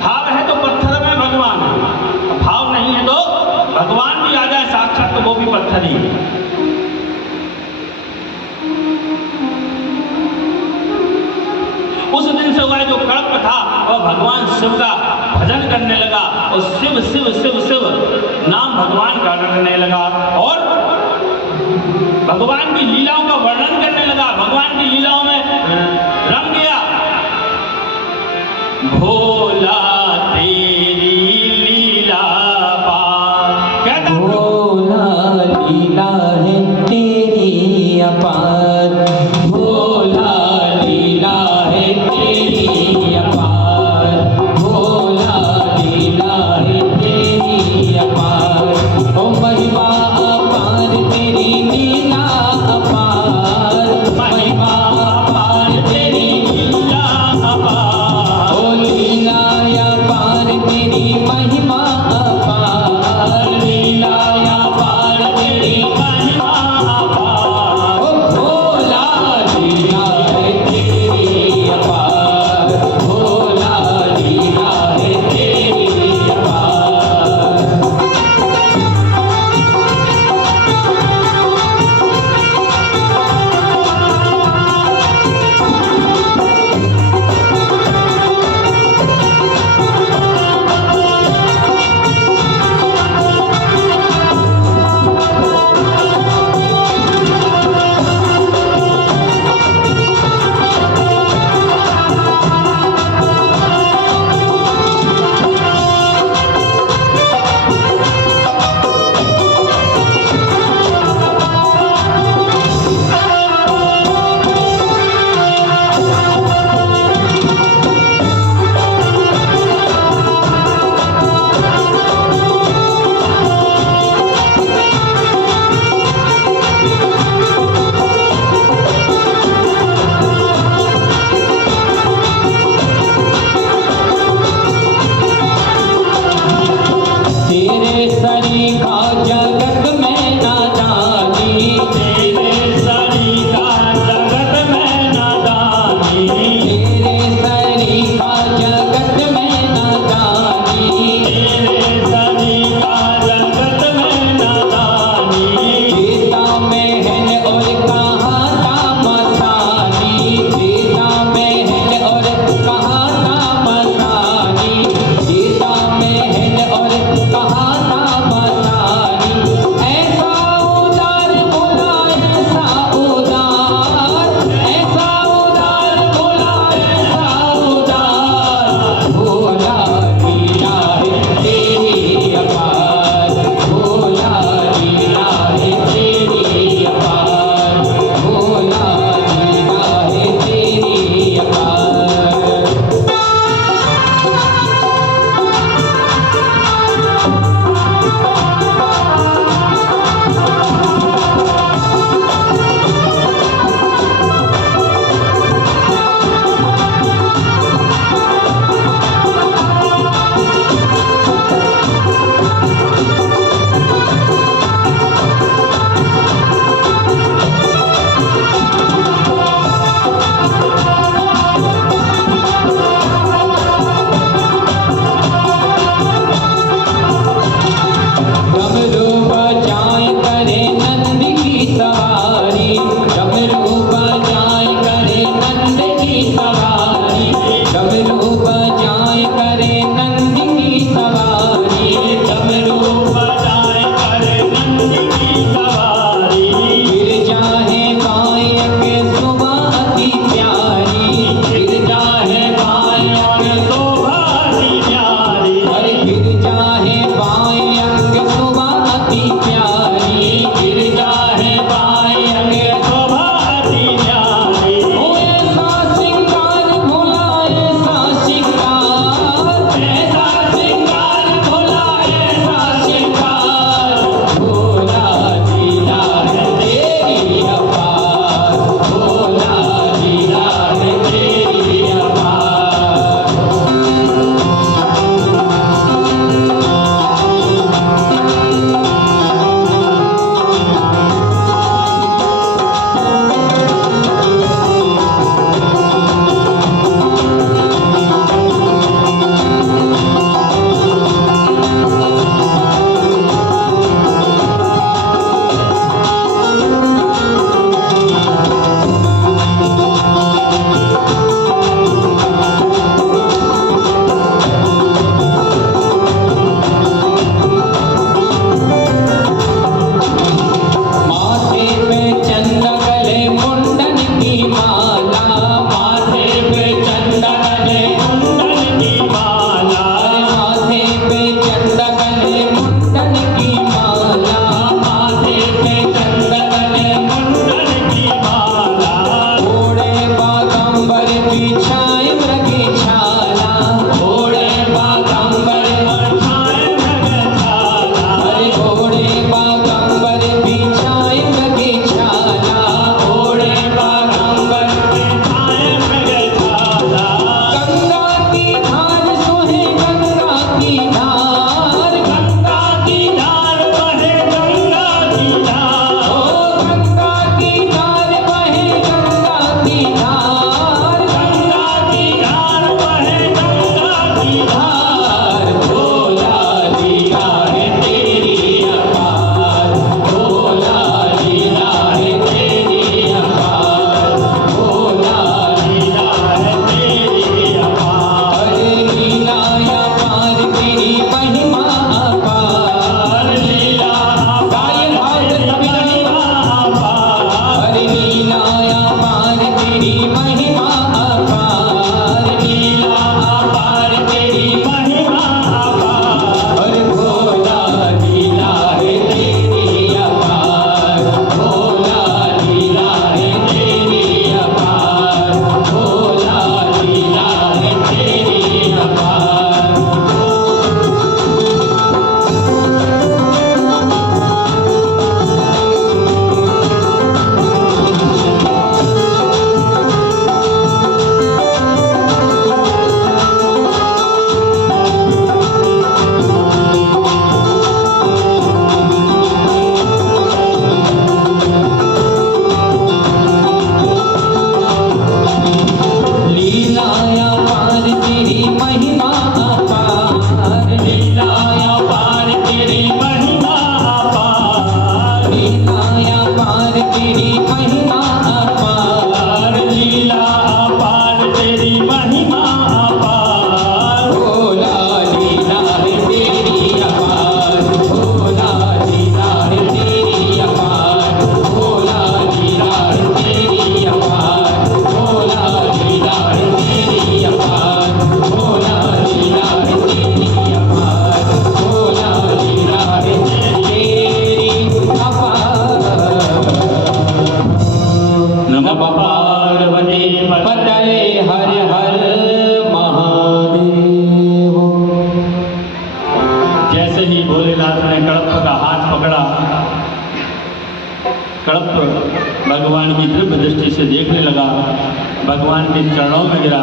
भाव है तो पत्थर में भगवान है, भाव नहीं है तो भगवान भी आ जाए साक्षात तो वो भी पत्थर ही है। उस दिन से हुआ जो कड़प्प था वह भगवान शिव का भजन करने लगा और शिव शिव शिव शिव नाम भगवान का करने लगा और भगवान की लीलाओं का वर्णन करने लगा, भगवान की लीलाओं में रंग गया। भोला तेरी लीला पार, कहता भोला लीला है तेरी अपार, भोला लीला है तेरी अपार, भोला लीला है तेरी अपार, ओ महिमा अपार तेरी लीला अपार, महिमा अपार तेरी जैसे ही भोलेनाथ ने कड़प का हाथ पकड़ा, कड़प भगवान की दिव्य दृष्टि से देखने लगा, भगवान के चरणों में गिरा।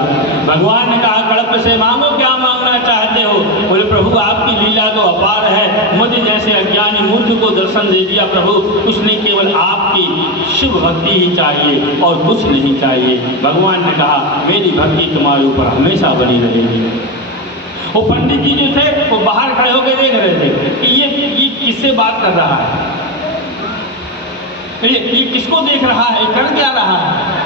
भगवान ने कहा, कड़प से मांगो, क्या मांगना चाहते हो? बोले, प्रभु आपकी लीला तो अपार है, मुझे जैसे अज्ञानी मूर्ख को दर्शन दे दिया प्रभु, कुछ नहीं, केवल आपकी शिव भक्ति ही चाहिए और कुछ नहीं चाहिए। भगवान ने कहा, मेरी भक्ति तुम्हारे ऊपर हमेशा बनी रहेगी। वो पंडित जी जो थे वो बाहर खड़े होकर देख रहे थे कि ये किससे बात कर रहा है, ये किसको देख रहा है, कर क्या रहा है।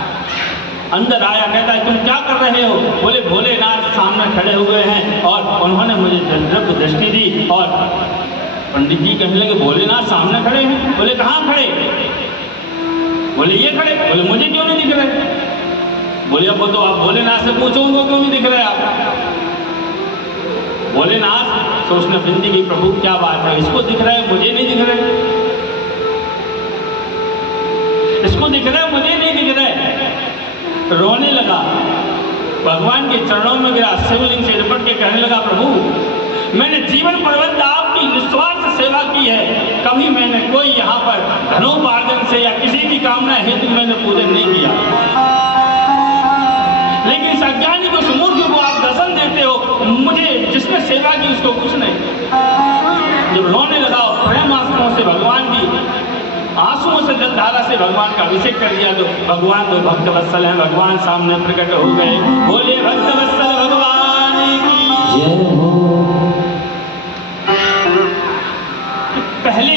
अंदर आया, कहता है, तुम क्या कर रहे हो? बोले, भोलेनाथ सामने खड़े हुए हैं और उन्होंने मुझे दिव्य दृष्टि दी। और पंडित जी कहने लगे, भोलेनाथ सामने खड़े हैं? बोले, कहाँ खड़े? बोले, ये खड़े। बोले, मुझे क्यों नहीं दिख रहे? बोले, अब तो आप भोलेनाथ से पूछो, उनको क्यों नहीं दिख रहे आप? भोलेनाथ तो उसने विनती की, प्रभु क्या बात है, इसको दिख रहा है, मुझे नहीं दिख रहे, इसको दिख रहा है, मुझे नहीं दिख रहे। रोने लगा, भगवान के चरणों में गिरा, शिवलिंग से लिपट के कहने लगा, प्रभु मैंने जीवन पर्यंत आपकी निस्वार्थ सेवा की है, कभी मैंने कोई यहाँ पर धनोपार्जन से या किसी की कामना हेतु मैंने पूजन नहीं किया, लेकिन इस अज्ञानी को, समूर्ख को आप दर्शन देते हो, मुझे जिसने सेवा की उसको कुछ नहीं। जब रोने लगा, प्रेम आंसुओं से भगवान की आंसुओं से जलधारा से भगवान का अभिषेक कर दिया, तो भगवान तो भक्त वत्सल हैं, भगवान सामने प्रकट हो गए। बोले, भक्त वत्सल भगवान की जय हो। पहले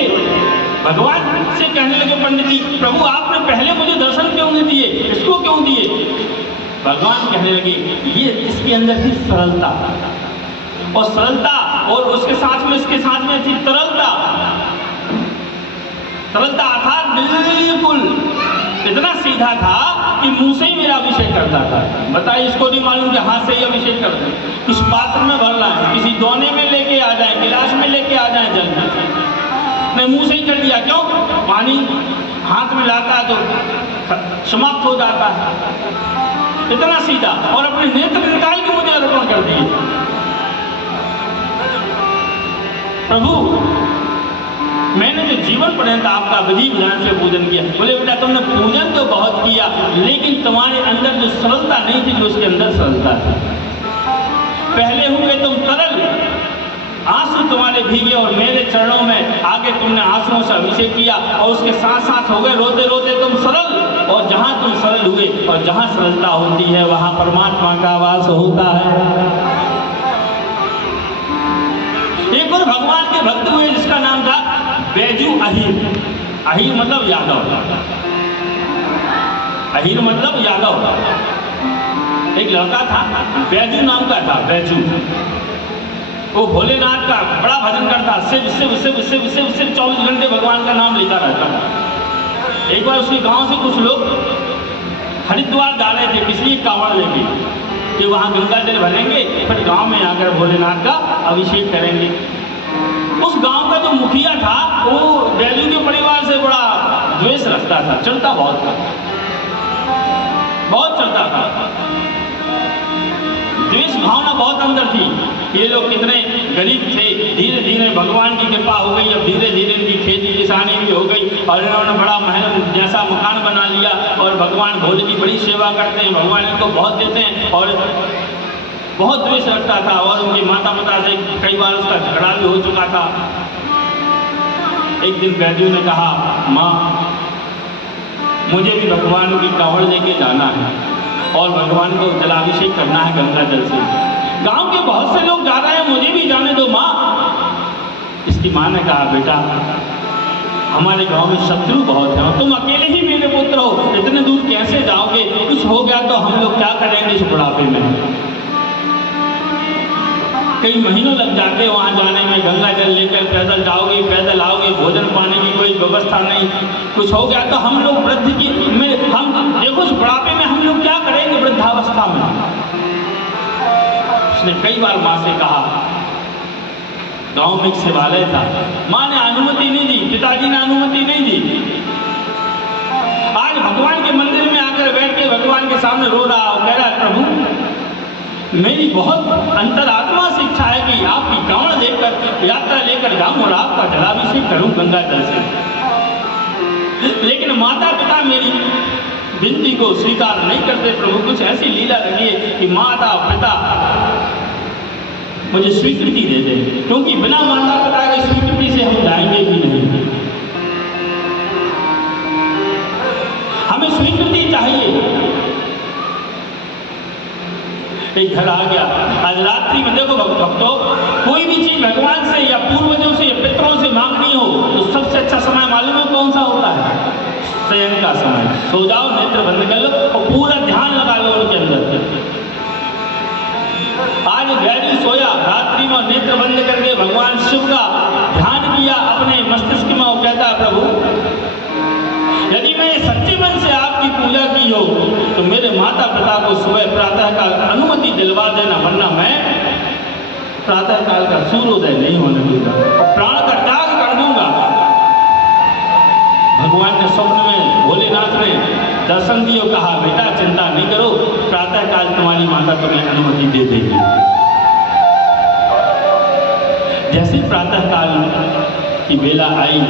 भगवान से कहने लगे पंडित जी, प्रभु आपने पहले मुझे दर्शन क्यों नहीं दिए, इसको क्यों दिए? भगवान कहने लगे, ये इसके अंदर थी सरलता, और सरलता और उसके साथ में, इसके साथ में थी तरलता। तरलता अर्थात बिल्कुल इतना सीधा था कि मुंह से ही मेरा अभिषेक करता था। बताइए, इसको नहीं मालूम कि हाथ से ही अभिषेक करते, किस पात्र में भरना है, किसी दोने में लेके आ जाए, गिलास में लेके आ जाए, जल में मैं मुंह से ही कर दिया। क्यों? पानी हाथ में लाता है तो समाप्त हो जाता है, इतना सीधा। और अपने नेत्र निकाल के मुझे अर्पण कर दिए। प्रभु मैंने जो जीवन पर्यंत आपका विधि विधान से पूजन किया। बोले, बेटा तुमने पूजन तो बहुत किया, लेकिन तुम्हारे अंदर जो सरलता नहीं थी, जो उसके अंदर सरलता थी। पहले हुए तुम तरल, आंसू तुम्हारे भीगे, और मेरे चरणों में आगे तुमने आंसुओं से अभिषेक किया, और उसके साथ साथ हो गए रोते रोते तुम सरल। और जहां तुम सरल हुए और जहां सरलता होती है, वहां परमात्मा का वास होता है। एक और भगवान के भक्त हुए जिसका नाम था बैजू अहीर। अहीर मतलब यादव, अहीर मतलब यादव। एक लड़का था, बैजू नाम का था, बैजू। वो भोलेनाथ का बड़ा भजन करता, शिव शिव शिव शिव शिव शिव 24 घंटे भगवान का नाम लेता रहता था। एक बार उसके गांव से कुछ लोग हरिद्वार जा रहे थे, किसी कांवड़ लेके, कि वहाँ गंगा जल भरेंगे, फिर गांव में आकर भोलेनाथ का अभिषेक करेंगे। उस गांव का जो मुखिया था, वो बैजू के परिवार से बड़ा द्वेष रखता था, चलता बहुत था, बहुत चलता था। द्वेष भावना बहुत अंदर थी। ये लोग कितने गरीब थे, धीरे धीरे भगवान की कृपा हो गई, अब धीरे धीरे इनकी खेती किसानी भी हो गई, और इन्होंने बड़ा महल जैसा मकान बना लिया, और भगवान भोले की बड़ी सेवा करते हैं, भगवान इनको बहुत देते हैं, और बहुत द्वेष रखता था। और उनके माता पिता से कई बार उसका झगड़ा भी हो चुका था। एक दिन बैजू ने कहा, माँ मुझे भी भगवान की कांवड़ लेके जाना है, और भगवान को जलाभिषेक करना है गंगा जल से। गांव के बहुत से लोग जा रहे हैं, मुझे भी जाने दो माँ। इसकी माँ ने कहा, बेटा हमारे गांव में शत्रु बहुत हैं, और तुम अकेले ही मेरे पुत्र हो, इतने दूर कैसे जाओगे? कुछ हो गया तो हम लोग क्या करेंगे इस बुढ़ापे में? कई महीनों लग जाते वहाँ जाने में, गंगा जल लेकर पैदल जाओगे, पैदल आओगे, भोजन पाने की कोई व्यवस्था नहीं। कुछ हो गया तो हम लोग वृद्ध की में, हम देखो इस बुढ़ापे में हम लोग क्या करेंगे वृद्धावस्था में? उसने कई बार माँ से कहा। गांव में एक शिवालय था, माँ ने अनुमति नहीं दी, पिताजी ने अनुमति नहीं दी। आज भगवान के मंदिर में आकर बैठ के भगवान के सामने रो रहा, कह रहा, प्रभु मेरी बहुत अंतरात्मा से इच्छा है कि आपकी कांवड़ लेकर यात्रा लेकर जाऊं और आपका जलाभिषेक करूं गंगा जल से। लेकिन माता पिता मेरी विनती को स्वीकार नहीं करते। प्रभु कुछ ऐसी लीला लगी है कि माता पिता मुझे स्वीकृति दे दे, क्योंकि बिना माता पिता की स्वीकृति से हम जाएंगे भी नहीं। हमें स्वीकृति चाहिए। एक घर आ गया आज रात्रि में, देखो भक्तों, कोई भी चीज भगवान से या पूर्वजों से या पितरों से मांगनी हो तो सबसे अच्छा समय मालूम है कौन सा होता है? शयन का समय। सो जाओ, नेत्र बंद कर लो और पूरा ध्यान लगा लो उनके अंदर। आज गैरी सोया रात्रि में नेत्र बंद करके भगवान शिव का ध्यान किया अपने मस्तिष्क में और कहता है प्रभु यदि मैं सच्चे मन से आपकी पूजा की हो तो मेरे माता पिता को सुबह प्रातः काल अनुमति दिलवा देना, वरना मैं प्रातः काल का सूर्योदय नहीं होने दूंगा और प्राण का त्याग कर दूंगा। भगवान ने स्वप्न में भोलेनाथ ने दर्शन दिए, कहा बेटा चिंता नहीं करो, प्रातः काल तुम्हारी माता तुम्हें अनुमति दे देगी। जैसे प्रातः काल की बेला आई,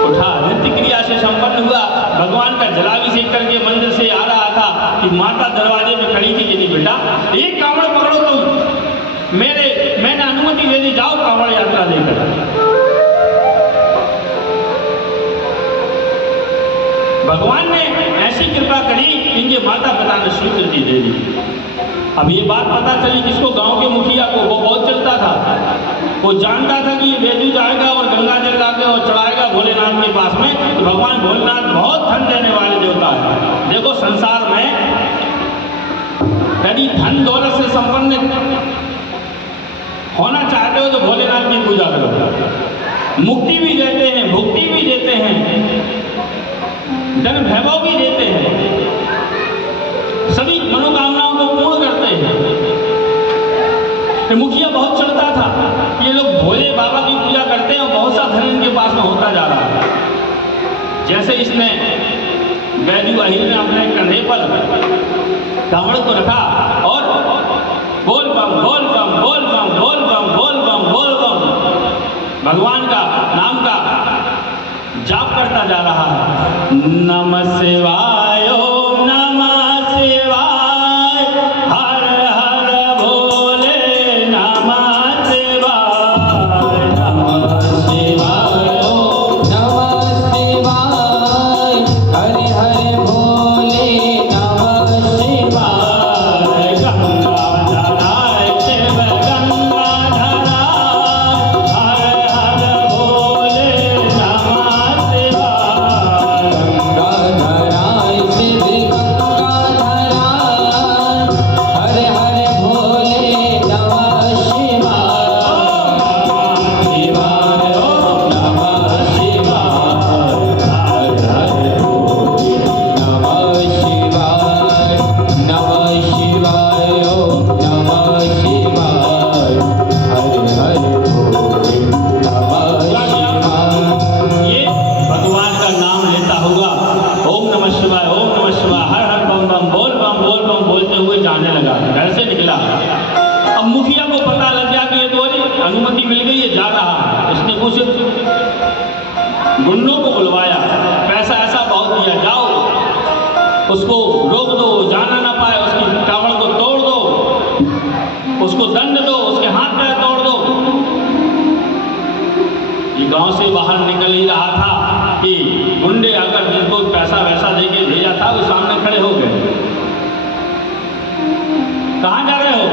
उठा, नित्य क्रिया से संपन्न हुआ, भगवान का जलाभिषेक करके मंदिर से आ रहा था कि माता दरवाजे में खड़ी थी कि बेटा एक कांवड़ पकड़ो तुम, मैंने अनुमति दे दी, जाओ कांवड़ यात्रा लेकर। भगवान ने ऐसी कृपा करी, इनके माता पिता ने स्वीकृति दे दी। अब ये बात पता चली किसको? गांव के मुखिया को। वो बहुत चलता था, वो जानता था कि ये बेजू जाएगा और गंगा जल लाके और चढ़ाएगा भोलेनाथ के पास में, तो भगवान भोलेनाथ बहुत धन देने वाले देवता है। देखो संसार में यदि धन दौलत से संपन्न होना चाहते हो तो भोलेनाथ की पूजा करो। मुक्ति भी देते हैं, भुक्ति भी देते हैं, धन वैभव भी देते हैं, सभी मनोकामनाओं को पूर्ण करते हैं। मुखिया बहुत चलता था, ये लोग भोले बाबा की पूजा करते हैं और बहुत सा धन इनके पास में होता जा रहा है। जैसे इसने बैजू अहिर ने अपने कंधे पर कांवड़ को रखा और बोल बम बोल बम बोल बम बोल बम बोल बम बोल बम भगवान का नाम का जाप करता जा रहा है। नमः शिवाय ओम नमः शिवाय, हर हर भोले नमः शिवाय, नमः शिवाय ओम नमः शिवाय, हरे हरे भोले नमः शिवाय, गंगाधराय शिव गंगाधराय, हर हर भोले नमः शिवाय, गंगाधराय शिव गंगाधराय, हरे हरे भोले नमः शिवाय, शिवाय ओम नमः शिवाय, हरे हरे भोले नमः शिवाय, नमः शिवाय ओम नमः शिवाय, हरे हरे भोले नमः शिवाय। ये भगवान का नाम लेता होगा, ओम नमः शिवाय ओम नमः शिवाय, हर हर बम बम बोल बम बोलते हुए जाने लगा। घर से निकला। अब मुखिया को पता लग गया कि ये तो अनुमति मिल गई है, जा रहा है। उसने कुछ गुंडों को बुलवाया, पैसा ऐसा बहुत दिया, जाओ उसको रोक दो, जाना ना पाए, उसकी कांवड़ को तोड़ दो, उसको दंड दो, उसके हाथ पैर तोड़ दो। ये गांव से बाहर निकल ही रहा था कि गुंडे आकर जिनको पैसा वैसा देके भेजा था वो सामने खड़े हो गए। कहाँ जा रहे हो?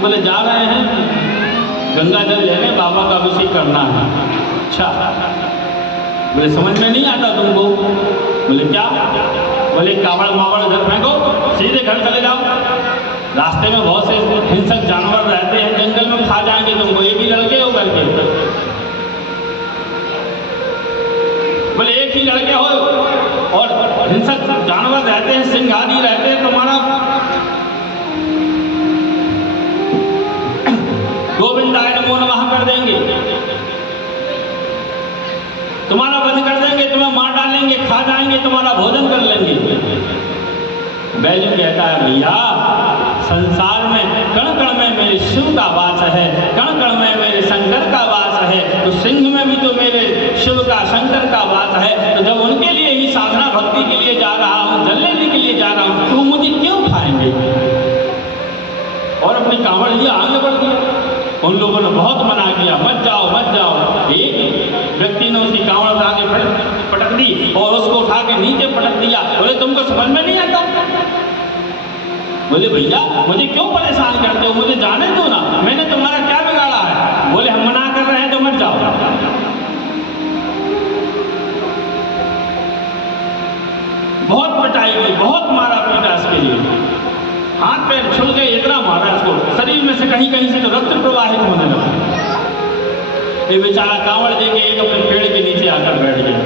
बोले जा रहे हैं गंगा जल लेने, बाबा का अभिषेक करना है। अच्छा, बोले समझ में नहीं आता तुमको? बोले क्या? बोले कावड़ मावड़ इधर फेंको, सीधे घर चले जाओ। रास्ते में बहुत से हिंसक जानवर रहते हैं, जंगल में खा जाएंगे तुमको, ये भी लड़के हो करके। बोले एक ही लड़के हो और हिंसक जानवर रहते हैं, सिंह आदि रहते हैं, तुम्हारा गोविंदाय नमो नमः कर देंगे, तुम्हारा वध कर देंगे, तुम्हें मार डालेंगे, खा जाएंगे, तुम्हारा भोजन कर लेंगे। बैजू कहता है भैया संसार में कण कण में में मेरे शिव का वास है, कण कण में मेरे शंकर का वास है, तो सिंह में भी तो मेरे शिव का शंकर का वास है। तो जब उनके लिए ही साधना भक्ति के लिए जा रहा हूँ, जल लेने के लिए जा रहा हूँ, तो वो मुझे क्यों खाएंगे? और अपनी कांवड़ लिया, आगे बढ़ दिया। उन लोगों ने बहुत मना किया, मत जाओ मत जाओ। एक व्यक्ति ने उसकी कांवड़ उठा के पटक दी और उसको उठा के नीचे पटक दिया। बोले तुमको समझ में नहीं आता? बोले भैया मुझे क्यों परेशान करते हो, मुझे जाने दो ना, मैंने तुम्हारा क्या बिगाड़ा है? बोले हम मना कर रहे हैं तो मत जाओ। बहुत पिटाई की, बहुत मारा पीटा इसके लिए, हाथ पैर छुल गए, इतना मारा इसको, शरीर में से कहीं कहीं से तो रक्त प्रवाहित होने लगा। ये बेचारा कांवड़ देके एक अपने पेड़ के नीचे आकर बैठ गया।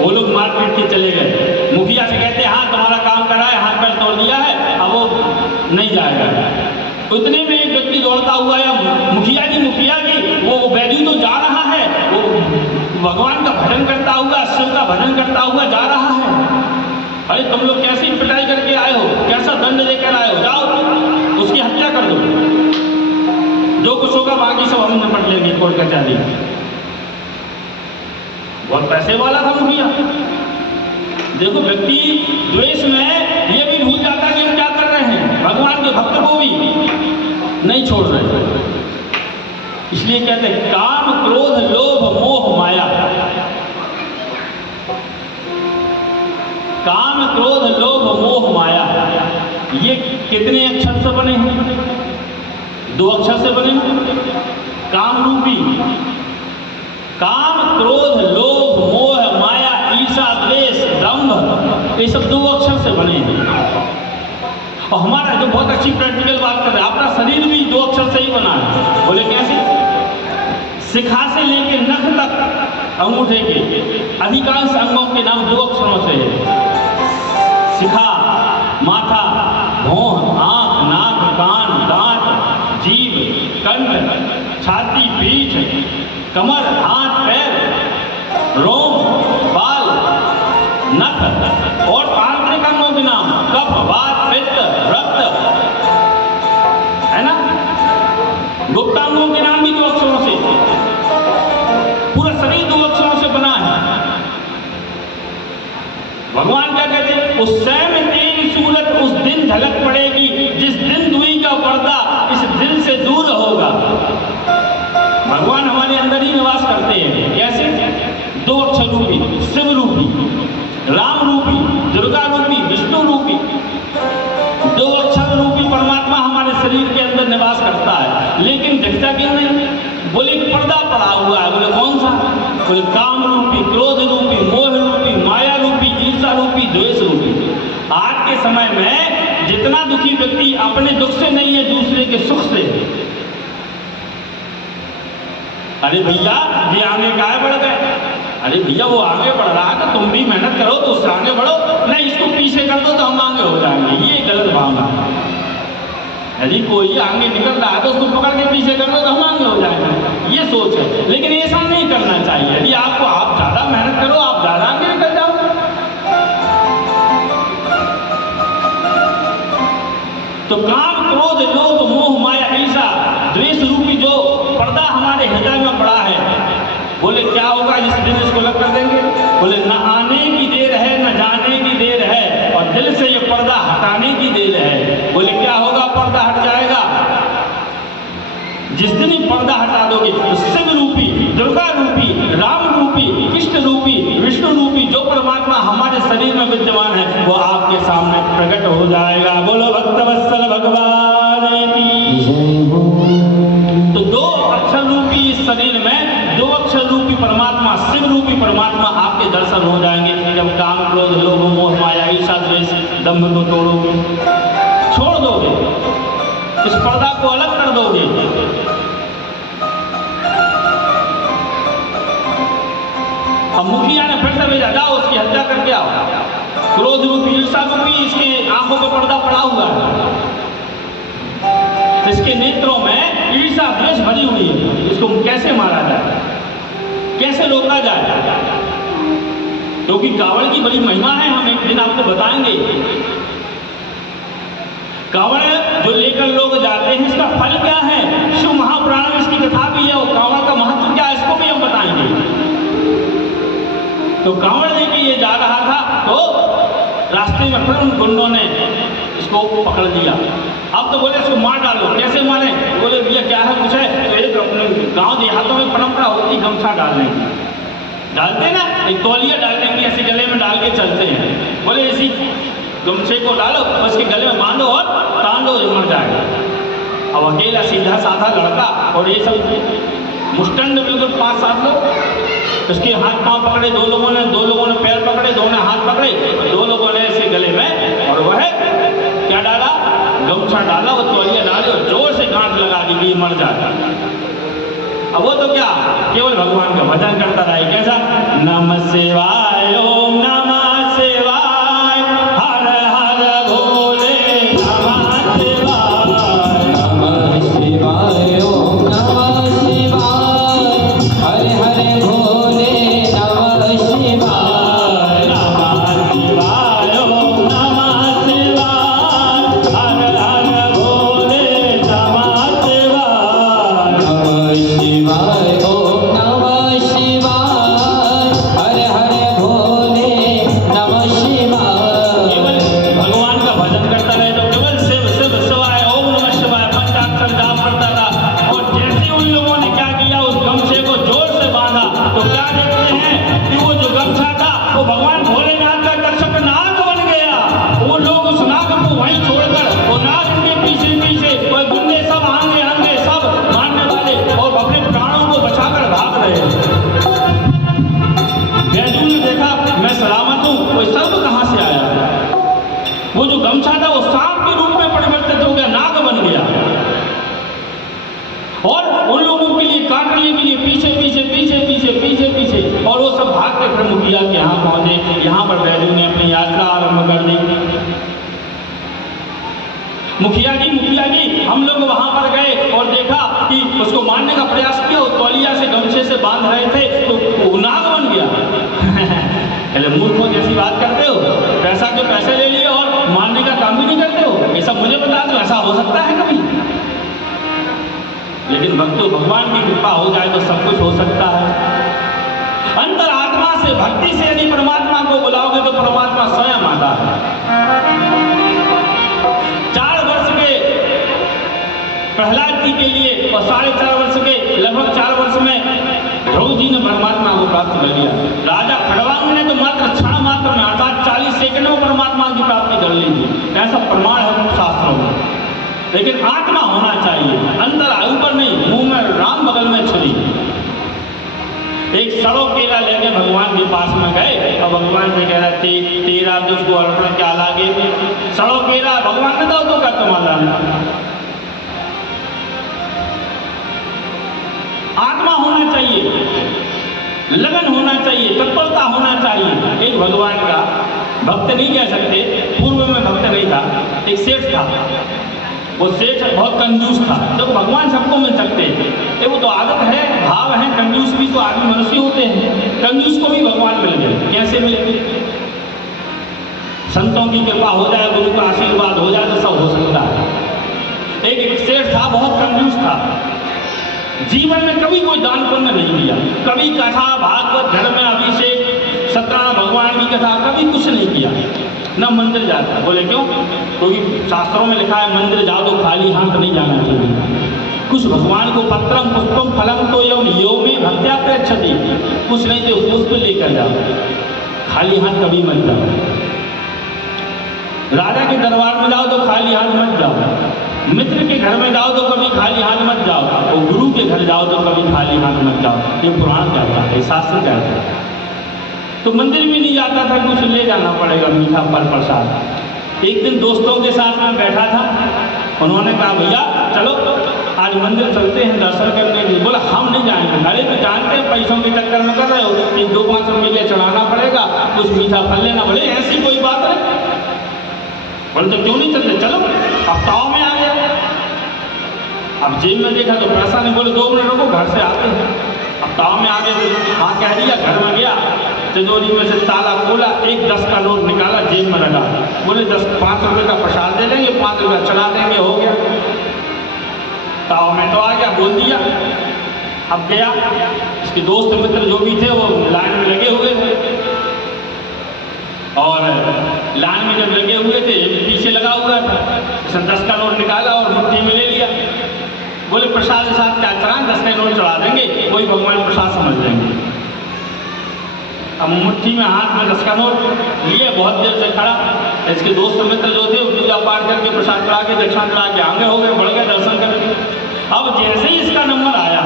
वो लोग मारपीट के चले गए। मुखिया से कहते हाँ तुम्हारा काम करा है, हाथ पैर तोड़ दिया है, अब वो नहीं जाएगा। उतने में एक व्यक्ति दौड़ता हुआ या मुखिया जी वो बैजू तो जा रहा है, वो भगवान का भजन करता हुआ, शिव का भजन करता हुआ जा रहा है। अरे तुम लोग कैसी पिटाई करके आए हो, कैसा दंड लेकर आए हो, जाओ उसकी हत्या कर दो, जो कुछ होगा बाकी सब हम निपट लेंगे कोर्ट कचहरी। बहुत पैसे वाला था मुखिया। देखो व्यक्ति द्वेष में ये भी भूल जाता कि हम क्या कर रहे हैं, भगवान के भक्त को भी नहीं छोड़ रहे। इसलिए कहते हैं काम क्रोध लोभ मोह माया। काम क्रोध लोभ मोह माया, ये कितने अक्षर से बने हैं? 2 अक्षर से बने हैं। काम रूपी, काम क्रोध लोभ मोह माया ईर्षा द्वेष दंभ, ये सब 2 अक्षर से बने हैं। और हमारा जो बहुत अच्छी प्रैक्टिकल बात कर रहे हैं, अपना शरीर भी 2 अक्षर से ही बना है। बोले कैसे? शिखा से लेके नख तक अंगूठे के अधिकांश अंगों के नाम 2 अक्षरों से है। शिखा माथा, भौं, आंख, नाक, कान, दांत, जीभ, कंठ, छाती, पीठ, कमर, हाथ, पैर, रोम, बाल, नख और आंतरिक अंगों के नाम कफ, वात, पित्त, रक्त, है ना। गुप्तांगों के नाम भी 2 अक्षरों से, पूरा शरीर 2 अक्षरों से बना है। भगवान क्या कहते हैं? उस समय तेरी सूरत उस दिन झलक पड़ेगी जिस दिन दुई का पर्दा इस दिल से दूर होगा। भगवान हमारे अंदर ही निवास करते हैं। कैसे? 2 अक्षर रूपी, शिव रूपी, राम रूपी, दुर्गा रूपी, विष्णु रूपी, 2 अक्षर रूपी परमात्मा हमारे शरीर के अंदर निवास करता है। लेकिन दिखता क्यों नहीं? बोले पर्दा पड़ा हुआ है। बोले कौन सा? बोले काम रूपी, क्रोध रूपी, मोह रूपी, माया रूपी, ईर्षा रूपी, द्वेष रूपी। आज के समय में जितना दुखी व्यक्ति अपने दुख से नहीं है, दूसरे के सुख से। अरे भैया ये आगे काहे बढ़ गए? अरे भैया वो आगे बढ़ रहा है तो तुम भी मेहनत करो तो उससे आगे बढ़ो, नहीं इसको पीछे कर दो तो हम आगे हो जाएंगे। ये गलत भावना है। यदि कोई आगे निकल रहा है तो उसको पकड़ के पीछे कर दो तो हम आगे हो जाएंगे, ये सोच है। लेकिन ऐसा नहीं करना चाहिए। यदि आप ज़्यादा मेहनत करो, आप ज़्यादा आगे निकल जाओ। तो काम क्रोध लोभ मोह माया ईर्षा द्वेष रूपी जो पर्दा हमारे हृदय में पड़ा है, बोले क्या होगा जिस दिन इसको लग कर देंगे? बोले न आने की देर है न जाने की देर है, और दिल से ये पर्दा हटाने की देर है। बोले क्या होगा? पर्दा हट जाएगा जिस दिन ही पर्दा हटा दोगे। तो शिव रूपी, दुर्गा रूपी, राम रूपी, कृष्ण रूपी, विष्णु रूपी जो परमात्मा हमारे शरीर में विद्यमान है वो आपके सामने प्रकट हो जाएगा। बोलो भक्तवत्सल भगवान की। तो 2 अक्षर रूपी इस शरीर में 2 अक्षर रूपी परमात्मा, शिव रूपी परमात्मा आपके दर्शन हो जाएंगे जब काम क्रोध लोभ मोह माया ईर्षा द्वेष दंभ को तोड़ोगे, छोड़ दोगे, इस पर्दा को अलग कर दोगे। अब मुखिया ने फिर से भेजा, जाओ उसकी हत्या करके आओ। क्रोध रूपी ईर्षा रूपी इसके आंखों पर पर्दा पड़ा हुआ है, इसके नेत्रों में ईर्षा द्वेष भरी हुई है। इसको कैसे मारा जाए, कैसे रोका जाए? क्योंकि कांवड़ की बड़ी महिमा है, हम एक दिन आपको बताएंगे। कांवड़ जो लेकर लोग जाते हैं, इसका फल क्या है, शिव महापुराण में इसकी कथा भी है, और कांवड़ का महत्व क्या है इसको भी हम बताएंगे। तो कांवड़ लेके ये जा रहा था, तो रास्ते में फिर उन गुंडों ने इसको पकड़ लिया। अब तो बोले इसको मार डालो। कैसे मारे? बोले भैया क्या है कुछ है? तो एक अपने गांव देहातों में परंपरा होती गमछा डालने की, डालते ना, एक तौलिया डालने की, ऐसे गले में डाल के चलते हैं। बोले इसी गमछे को डालो, उसके गले में बांधो और तान दो, जो मर जाएगा। अब अकेला सीधा साधा लड़का और ये सब मुष्टंड बिल्कुल 5-7 लोग, उसके हाथ पांव पकड़े, दो लोगों ने पैर पकड़े, दो ने हाथ पकड़े, दो लोगों ने ऐसे गले में, और वह क्या डाला, गमछा डाला, वो तौलिया डाले और जोर से गांठ लगा दी कि मर जाएगा। अब वो तो क्या केवल भगवान का भजन करता रहे। कैसा? नमः शिवाय, ओम नमः शिवाय, हर हर भोले नमः शिवाय, नमः शिवाय, ओम नमः शिवाय, हरे हरे भोले नमः शिवाय, नमः शिवाय, ओम नमः शिवाय, हर हर भोले नमः शिवाय, नमः शिवाय, ओम नमः शिवाय, हरे हरे भोले नमः शिवाय। केवल भगवान का भजन करता रहे तो केवल शिव शिव शिवाय, ओम नमः शिवाय पंचाक्षर जाप करता था। और जैसे उन लोगों ने क्या किया, उस गमछे को जोर से बांधा, तो क्या देखते हैं कि वो जो गमछा था वो भगवान भोलेनाथ का तक्षक नाग बन गया। वो लोग उस नाग को वहीं छोड़कर वो नाग के पीछे पीछे वो गुंडे सब आंगे सब मारने वाले और अपने प्राणों को बचाकर भाग रहे हैं। बैजू ने देखा मैं सलामत हूँ, वो सर्प कहाँ से आया? वो जो गमछा था वो सांप के रूप में परिवर्तित हो गया, नाग बन गया। और उन लोगों के लिए काटने के लिए पीछे पीछे पीछे पीछे पीछे पीछे, और वो सब भागते फिर मुखिया के यहाँ पहुंचे। यहाँ पर बैजू ने अपनी यात्रा आरंभ कर दी। मुखिया जी हम लोग वहां पर गए और देखा कि उसको मारने का प्रयास किया, वो तौलिया से गमछे से बांध रहे थे तो वो नाग बन गया। पहले मूर्खों जैसी बात करते हो, पैसा के पैसे ले लिए और मारने का काम भी नहीं करते हो। ये सब मुझे बता दो, ऐसा हो सकता है कभी? लेकिन भगवान की कृपा हो जाए तो सब कुछ हो सकता है। अंतरात्मा से भक्ति से यदि परमात्मा को बुलाओगे तो परमात्मा स्वयं आता है। 4 वर्ष के प्रहलाद जी के लिए और 4.5 वर्ष के लगभग 4 वर्ष में ध्रुव जी ने परमात्मा को प्राप्त कर लिया। राजा खड़वांग ने तो मात्र क्षण मात्र में अर्थात 40 सेकंड में परमात्मा की प्राप्ति कर ली थी। ऐसा प्रमाण है शास्त्रों में। लेकिन आत्मा होना चाहिए, अंदर ऊपर नहीं, मुंह में राम बगल में छुरी। एक सड़ो केला लेके भगवान के पास में गए और भगवान से कह रहे थे तेरा तुझको अर्पण क्या लागे। सड़ो केला भगवान ने दो तो क्या तुम्हारा? आत्मा होना चाहिए, लगन होना चाहिए, तत्परता होना चाहिए। एक भगवान का भक्त नहीं कह सकते, पूर्व में भक्त नहीं था, एक सेठ था। वो सेठ बहुत कंजूस था। तो भगवान सबको मिल सकते हैं, ये वो तो आदत है, भाव है। कंजूस भी तो आदमी मनुष्य होते हैं। कंजूस को भी भगवान मिल गए। कैसे मिले? संतों की कृपा हो जाए, गुरु का आशीर्वाद हो जाए तो सब हो सकता है। एक सेठ था, बहुत कंजूस था। जीवन में कभी कोई दान पुण्य नहीं किया, कभी कथा भागवत घर में अभिषेक सत्यनारायण भगवान की कथा कभी कुछ नहीं किया, न मंदिर जाता। बोले क्यों? क्योंकि शास्त्रों में लिखा है मंदिर जाओ तो खाली हाथ नहीं जाना चाहिए। कुछ भगवान को पत्रम पुष्पम फलम तो यो में भक्त्या प्रयच्छति, कुछ नहीं तो पुष्प लेकर जाओ, खाली हाथ कभी मत जाओ। राजा के दरबार में जाओ तो खाली हाथ मत जाओ, मित्र के घर में जाओ तो कभी खाली हाथ मत जाओ, और गुरु के घर जाओ तो कभी खाली हाथ मत जाओ। ये पुराण कहता है, शास्त्र कहता है। तो मंदिर भी नहीं जाता था, कुछ ले जाना पड़ेगा मीठा फल प्रसाद। एक दिन दोस्तों के साथ में बैठा था, उन्होंने कहा भैया चलो आज मंदिर चलते हैं दर्शन करने के लिए। बोला हम नहीं जाएंगे। अरे तो जानते हैं पैसों के चक्कर में कर रहे हो, 2-5 रुपये चढ़ाना पड़ेगा, कुछ मीठा फल लेना। बोले ऐसी कोई बात नहीं। बोले तो क्यों नहीं चलते? चलो। अब ताव में आ गया, अब जेब में देखा तो पैसा नहीं। बोले 2 मिनट रुको घर से आते हैं। अब ताव में आ गए, हाँ कह दिया, घर में गया, तिजोरी में से ताला खोला, एक 10 का नोट निकाला, जेब में रखा। बोले 5 रुपये का प्रसाद दे देंगे, 5 रुपया चढ़ा देंगे, हो गया। ताव में तो आ गया, बोल दिया। अब गया, इसके दोस्त मित्र जो भी थे वो लाइन में लगे हुए थे, और लाइन में जब लगे हुए थे पीछे लगा हुआ था, उसने 10 का नोट निकाला और मुट्ठी में ले लिया। बोले प्रसाद के साथ क्या चढ़ाएं, 10 का नोट चढ़ा देंगे, कोई भगवान प्रसाद समझ लेंगे। अब मुट्ठी में हाथ में 10 का नोट लिए, बहुत देर से खड़ा। इसके दोस्त मित्र जो थे वो पूजा पाठ करके प्रसाद चढ़ा के दक्षिणा चढ़ा के आगे हो गए, बढ़ गए दर्शन करके। अब जैसे ही इसका नंबर आया,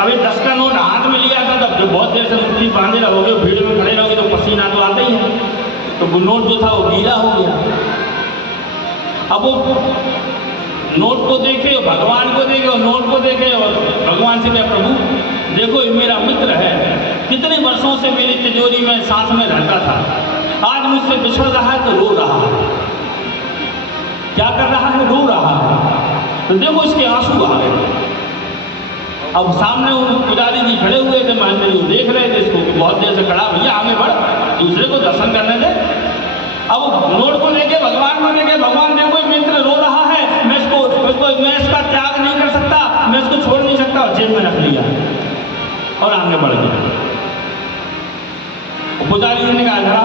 अभी 10 का नोट हाथ में लिया था, तब जो बहुत देर से मुट्ठी बांधे रहोगे, भीड़ में खड़े रहोगे तो पसीना तो आता ही है, तो वो नोट जो था वो गीला हो गया। अब वो नोट को देखे, भगवान को देखे, और नोट को देखे, और भगवान से कहे प्रभु देखो ये मेरा मित्र है, कितने वर्षों से मेरी तिजोरी में साथ में रहता था, आज मुझसे बिछड़ रहा है तो रो रहा है। क्या कर रहा है? रो रहा है। तो देखो इसके आंसू आ गए। अब सामने वो पुजारी जी खड़े हुए थे, मान लीजिए देख रहे थे इसको कि बहुत देर से खड़ा, भैया आगे बढ़, दूसरे को दर्शन करने दे। अब नोट को लेके भगवान को लेके, भगवान देखो ये मित्र रो रहा है, मैं इसका त्याग नहीं कर सकता, मैं इसको छोड़ नहीं सकता, और जेब में रख लिया और आगे बढ़ गया। पुजारी जी ने कहा खड़ा,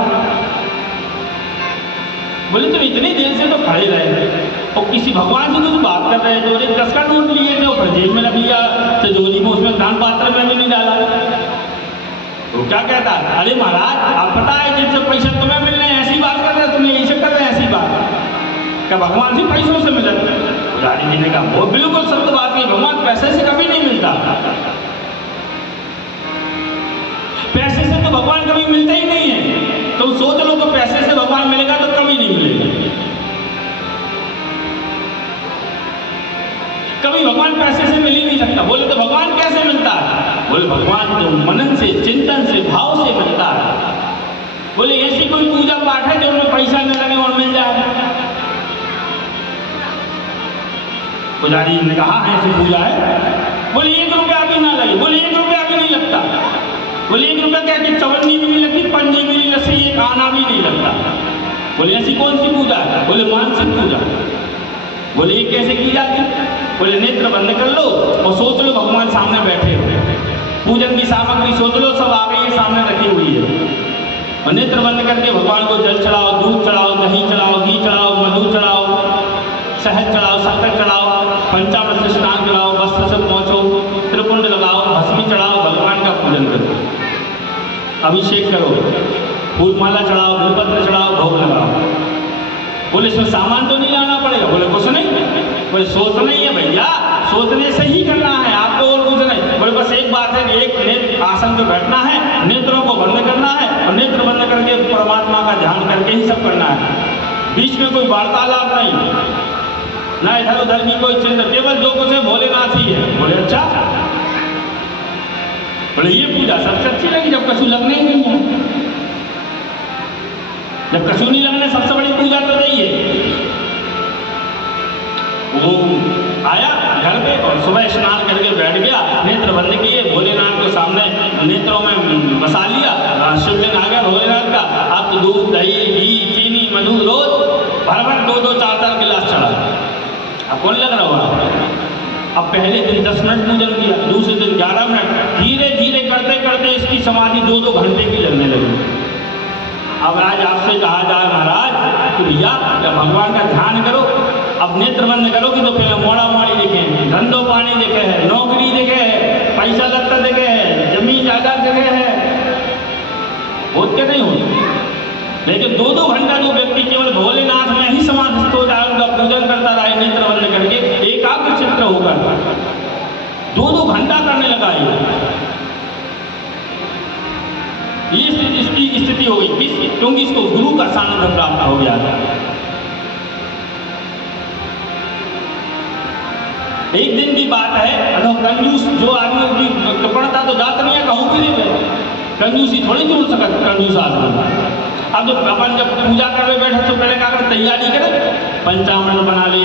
बोले तुम इतनी देर से तो खड़े रहे और किसी भगवान से कुछ बात कर रहे थे, और 10 का नोट लिए थे और जेब में रख लिया तिजोरी में, उसमें दान पात्र में भी नहीं डाला। तो क्या कहता है, अरे महाराज आप पता है जिनसे पैसा तुम्हें मिल रहे हैं ऐसी बात कर रहे हैं, तुम्हें ऐसे कर रहे हैं ऐसी बात, क्या भगवान से पैसों से मिले? पुजारी जी ने कहा वो बिल्कुल सत्य बात है, भगवान पैसे से कभी नहीं मिलता, पैसे से तो भगवान कभी मिलते ही नहीं है। तुम सोच लो तो पैसे से भगवान मिलेगा तो कभी नहीं मिलेगा, कभी भगवान पैसे से मिल ही नहीं सकता। बोले तो भगवान कैसे मिलता है? बोले भगवान तो मनन से, चिंतन से, भाव से मिलता है। बोले ऐसी कोई पूजा पाठ है जो उनमें पैसा न लगे और मिल जाए? पुजारी ने कहा है ऐसी पूजा है। बोले 1 रुपया भी ना लगे। बोले 1 रुपया भी नहीं लगता। बोले 1 रुपया क्या कि चवन्नी भी नहीं लगती, पंजी भी नहीं लगती, एक आना भी नहीं लगता। बोले ऐसी कौन सी पूजा है? बोले मानसिक पूजा। बोले ये कैसे की जाती? बोले नेत्र बंद कर लो और सोच लो भगवान सामने बैठे हो, पूजन की सामग्री सोच लो सब आ गई है, सामने रखी हुई है, और नेत्र बंद करके भगवान को जल चढ़ाओ, दूध चढ़ाओ, दही चढ़ाओ, घी चढ़ाओ, मधु चढ़ाओ, शहद चढ़ाओ, शक्कर चढ़ाओ, पंचामृत से स्नान कराओ, वस्त्र से पहुँचो, त्रिपुंड लगाओ, भस्मी चढ़ाओ, भगवान का पूजन करो, अभिषेक करो, फूल माला चढ़ाओ, बेलपत्र चढ़ाओ, भोग लगाओ। बोले इसमें सामान तो नहीं लाना पड़ेगा? बोले कुछ नहीं। बोले सोचना ही है भैया, सोचने से ही करना है आपको और कुछ नहीं। बोले बस एक बात है कि एक नेत्र आसन पे बैठना है, नेत्रों को बंद करना है, और नेत्र बंद करके परमात्मा का ध्यान करके ही सब करना है, बीच में कोई वार्तालाप नहीं, ना इधर उधर की कोई चिंता, केवल जो कुछ है भोलेनाथ ही है। बोले अच्छा। बोले ये पूजा सबसे अच्छी लगी जब कछु लगने ही नहीं है, जब कछु नहीं लगने सबसे बड़ी पूजा तो यही है। वो आया घर पे और सुबह स्नान करके बैठ गया, नेत्र बंद किए, भोलेनाथ को सामने नेत्रों में बसा लिया, शिवलिंग आ गया भोलेनाथ का। अब तो दूध, दही, घी, चीनी, मधु रोज भर भर 2-2, 4-4 गिलास चढ़ा। अब कौन लग रहा होगा? अब पहले दिन 10 मिनट पूजन किया, दूसरे दिन 11 मिनट, धीरे धीरे करते करते इसकी समाधि 2-2 घंटे की लगने लगी। अब आज आपसे कहा जाए महाराज कि भैया जब भगवान का ध्यान करो, अब नेत्र बंद करोगे तो पहले मोड़ा मोड़ी देखे हैं, धंधो पानी देखे है, नौकरी देखे है, पैसा दत्ता देखे है, जमीन जायदाद देखे है, होते नहीं होते। लेकिन 2-2 घंटा जो व्यक्ति केवल भोलेनाथ में ही समाधिस्थ हो जाए, उनका पूजन करता रहे नेत्र बंद करके, एकाग्र चित्त होकर 2-2 घंटा करने लगा ये इसकी स्थिति हो गई, क्योंकि इसको गुरु का सानिध्य प्राप्त हो गया था। एक दिन की बात है, कंजूस जो आदमी की पड़ता तो जाता नहीं है कहूँ भी नहीं, कंजूसी थोड़ी छोड़ सकता कंजूस आदमी। अब जब अपन जब पूजा करने बैठे तो पहले क्या कर तैयारी करे, पंचामृत बना ले,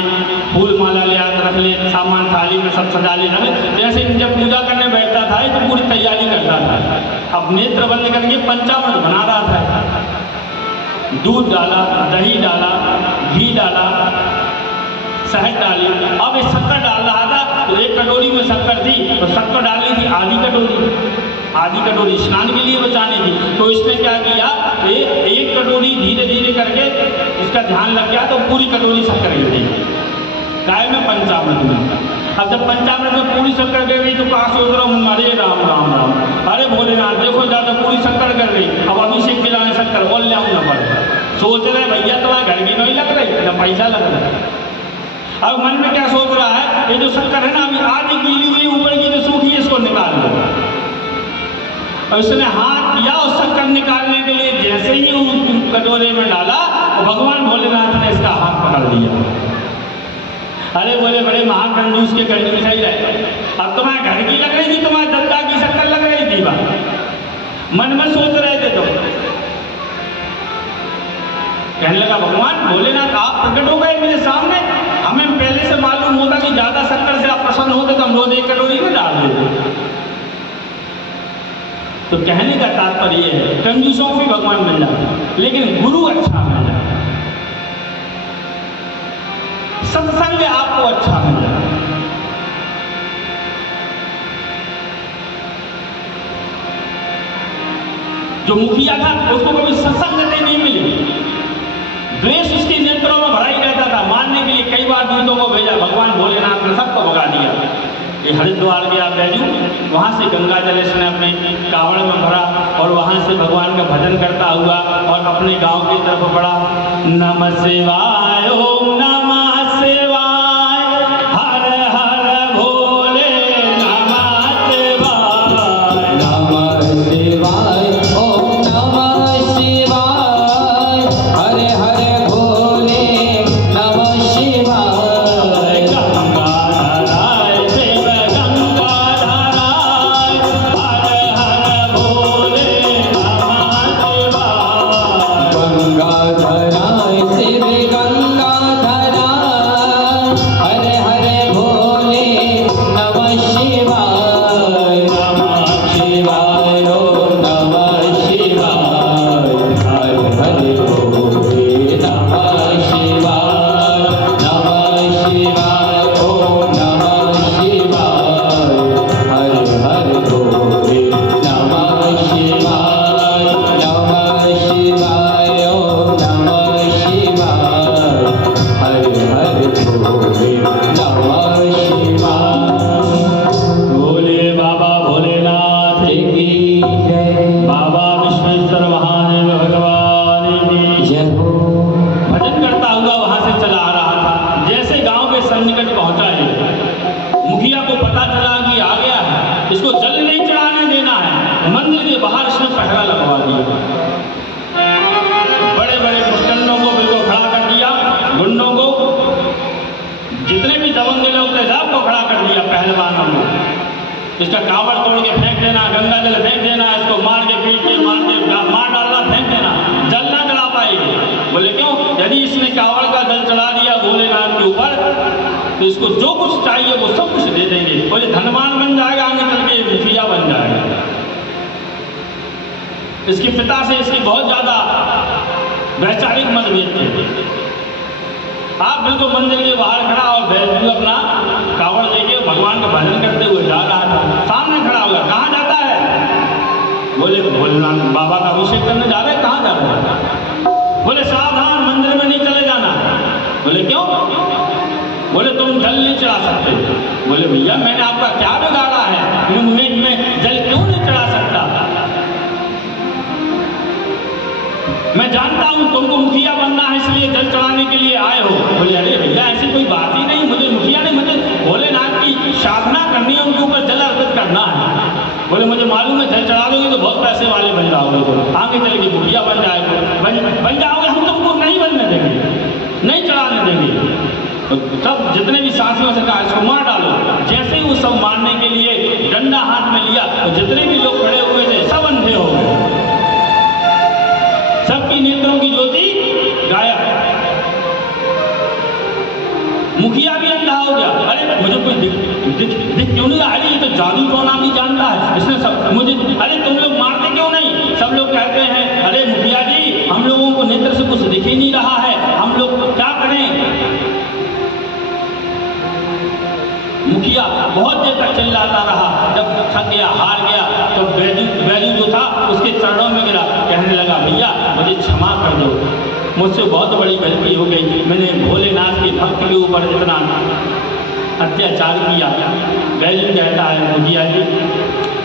फूल माला ले आकर रख ले, सामान थाली में सब सजा ले रख ले। जैसे जब पूजा करने बैठता था तो पूरी तैयारी करता था, अब नेत्र बंद करके पंचामृत बना रहा था। दूध डाला, दही डाला, घी डाला, शहद डाली, अब ये शक्कर डाल रहा था। तो एक कटोरी में शक्कर थी तो शक्कर डालनी थी आधी कटोरी स्नान के लिए बचानी थी। तो इसने क्या किया, एक कटोरी धीरे धीरे करके इसका ध्यान लग गया तो पूरी कटोरी शक्कर गिर गई गाय में, पंचामृत में। अब जब पंचामृत में पूरी शक्कर गिर गई तो कहा सोच रहा हूँ, अरे राम राम राम, अरे भोलेनाथ देखो ज्यादा पूरी शक्कर गिर गई, अब अभिषेक गिराने शक्कर बोल ले आऊँ न पड़े। सोच रहे भैया तुम्हारे घर की नहीं लग रही न पैसा लग रहा है। अब मन में क्या सोच रहा है, ये जो शक्कर है ना अभी आधी गीली हुई, ऊपर की जो सूखी है इसको निकाल लो। और उसने हाथ किया और शक्कर निकालने के लिए जैसे ही उस कटोरे में डाला तो भगवान भोलेनाथ ने इसका हाथ पकड़ लिया। अरे बोले बड़े महाकंजूस के घर में सही रहे, अब तुम्हारे घर की लग रही थी, तुम्हारे दद्दा की शक्कर लग रही थी बात, मन में सोच रहे थे तुम। कहने लगा भगवान भोलेनाथ आप प्रकट हो गए मेरे सामने, हमें पहले से मालूम होता कि ज्यादा शक्कर से आप प्रसन्न होते तो हम रोज एक कटोरी में डाल देते। तो कहने का तात्पर्य है कंजूसों को भी भगवान मिल जाता लेकिन गुरु अच्छा मिल जाता, सत्संग आपको अच्छा मिल जाता। जो मुखिया था उसको कभी सत्संगति नहीं मिली, द्वेष उसके नेत्रों में भरा ही रहता था। मारने के लिए कई बार दूतों को भेजा, भगवान भोलेनाथ ने सबको भगा दिया। ये हरिद्वार गया बैजू, वहाँ से गंगा जल इसने अपने कावड़ में भरा और वहाँ से भगवान का भजन करता हुआ और अपने गांव की तरफ बढ़ा। नमः शिवाय ओम नमः शिवाय, हर हर भोले नमः शिवाय, नमः शिवाय ओम नमः शिवाय, हरे हरे भोले नमः शिवाय। गंगाधराय शिव गंगाधराय, हर हर भोले नमः शिवाय। गंगाधराय शिव गंगाधराय, हरे हरे भोले नमः शिवाय। नमः शिवाय ओम नमः शिवाय, हरे हरे भोले नमः शिवाय। नमः शिवाय ओम नमः शिवाय, हरे हरे भोले नमः शिवाय। नमः शिवाय ओम नमः शिवाय, हरे हरे भोले नमः शिवाय। भोले बाबा भोलेनाथ की जय, बाबा विश्वेश्वर महादेव भगवान की जय हो। भजन करता हुआ वहां से चला आ रहा था। जैसे गांव के सन्निकट पहुंचा है, मुखिया को पता चला कि आ गया है, इसको जल नहीं चढ़ाने देना है। मंदिर के बाहर इसने पहरा लगवा दिया, बड़े बड़े मुस्टंडों को बिल्कुल खड़ा कर दिया, गुंडों को, जितने भी दबंगे लोग थे सबको खड़ा कर दिया, पहलवानों को। इसका कावड़ तोड़ के फेंक देना, गंगा जल फेंक देना, इसको मार के पीट के मार डालना, फेंक देना, जल ना चढ़ा पाएगी। बोले क्यों, यदि इसने कावड़ का जल चढ़ा दिया भोलेनाथ के ऊपर तो इसको जो कुछ चाहिए वो सब कुछ दे देंगे। बोले धनवान बन जाएगा, आगे चल के मुखिया बन जाएगा। इसके पिता से इसकी बहुत ज्यादा वैचारिक मतभेद थे। आप बिल्कुल मंदिर के बाहर खड़ा और बैजू अपना कावड़ लेके भगवान का भजन करते हुए जा रहा था। सामने खड़ा होगा, कहाँ जाता है? बोले भोलेनाथ बाबा का अभिषेक करने जा रहे हैं। कहाँ जा रहे हैं? बोले सावधान, मंदिर में नहीं चले जाना। बोले क्यों? बोले तुम जल नहीं चढ़ा सकते। बोले भैया मैंने आपका क्या बिगाड़ा है, मैं जल क्यों नहीं चढ़ा सकता? मैं जानता हूं तुमको मुखिया बनना है इसलिए जल चढ़ाने के लिए आए हो। बोले अरे भैया ऐसी कोई बात ही नहीं, मुझे मुखिया नहीं, मुझे भोलेनाथ की साधना करनी है, उनके ऊपर जल अर्पित करना है। बोले मुझे मालूम है जल चढ़ा दोगे तो बहुत पैसे वाले बन जाओगे, तो आगे चल के मुखिया बन जाएगा, बन जाओगे, हम तुमको नहीं बनने देंगे, नहीं चढ़ाने देंगे। तो सब जितने भी साथियों से कहा इसको मार डालो। जैसे ही वो सब मारने के लिए डंडा हाथ में लिया तो जितने भी लोग खड़े हुए थे सब अंधे हो गए, सबकी नेत्रों की ज्योति गायब। मुखिया भी अंधा हो गया। अरे मुझे कोई दिख क्यों नहीं रहा? अरे ये तो जादू टोना भी जानता है, इसने सब मुझे, अरे तुम लोग मारते सब लोग कहते हैं अरे मुखिया जी हम लोगों को नेत्र से कुछ दिख ही नहीं रहा है, हम लोग क्या करें। मुखिया बहुत देर तक चिल्लाता रहा, जब थक गया हार गया तो बैजू जो था उसके चरणों में गिरा, कहने लगा भैया मुझे क्षमा कर दो, मुझसे बहुत बड़ी गलती हो गई, मैंने भोलेनाथ के भक्त के ऊपर इतना अत्याचार किया। बैजू कहता है मुखिया जी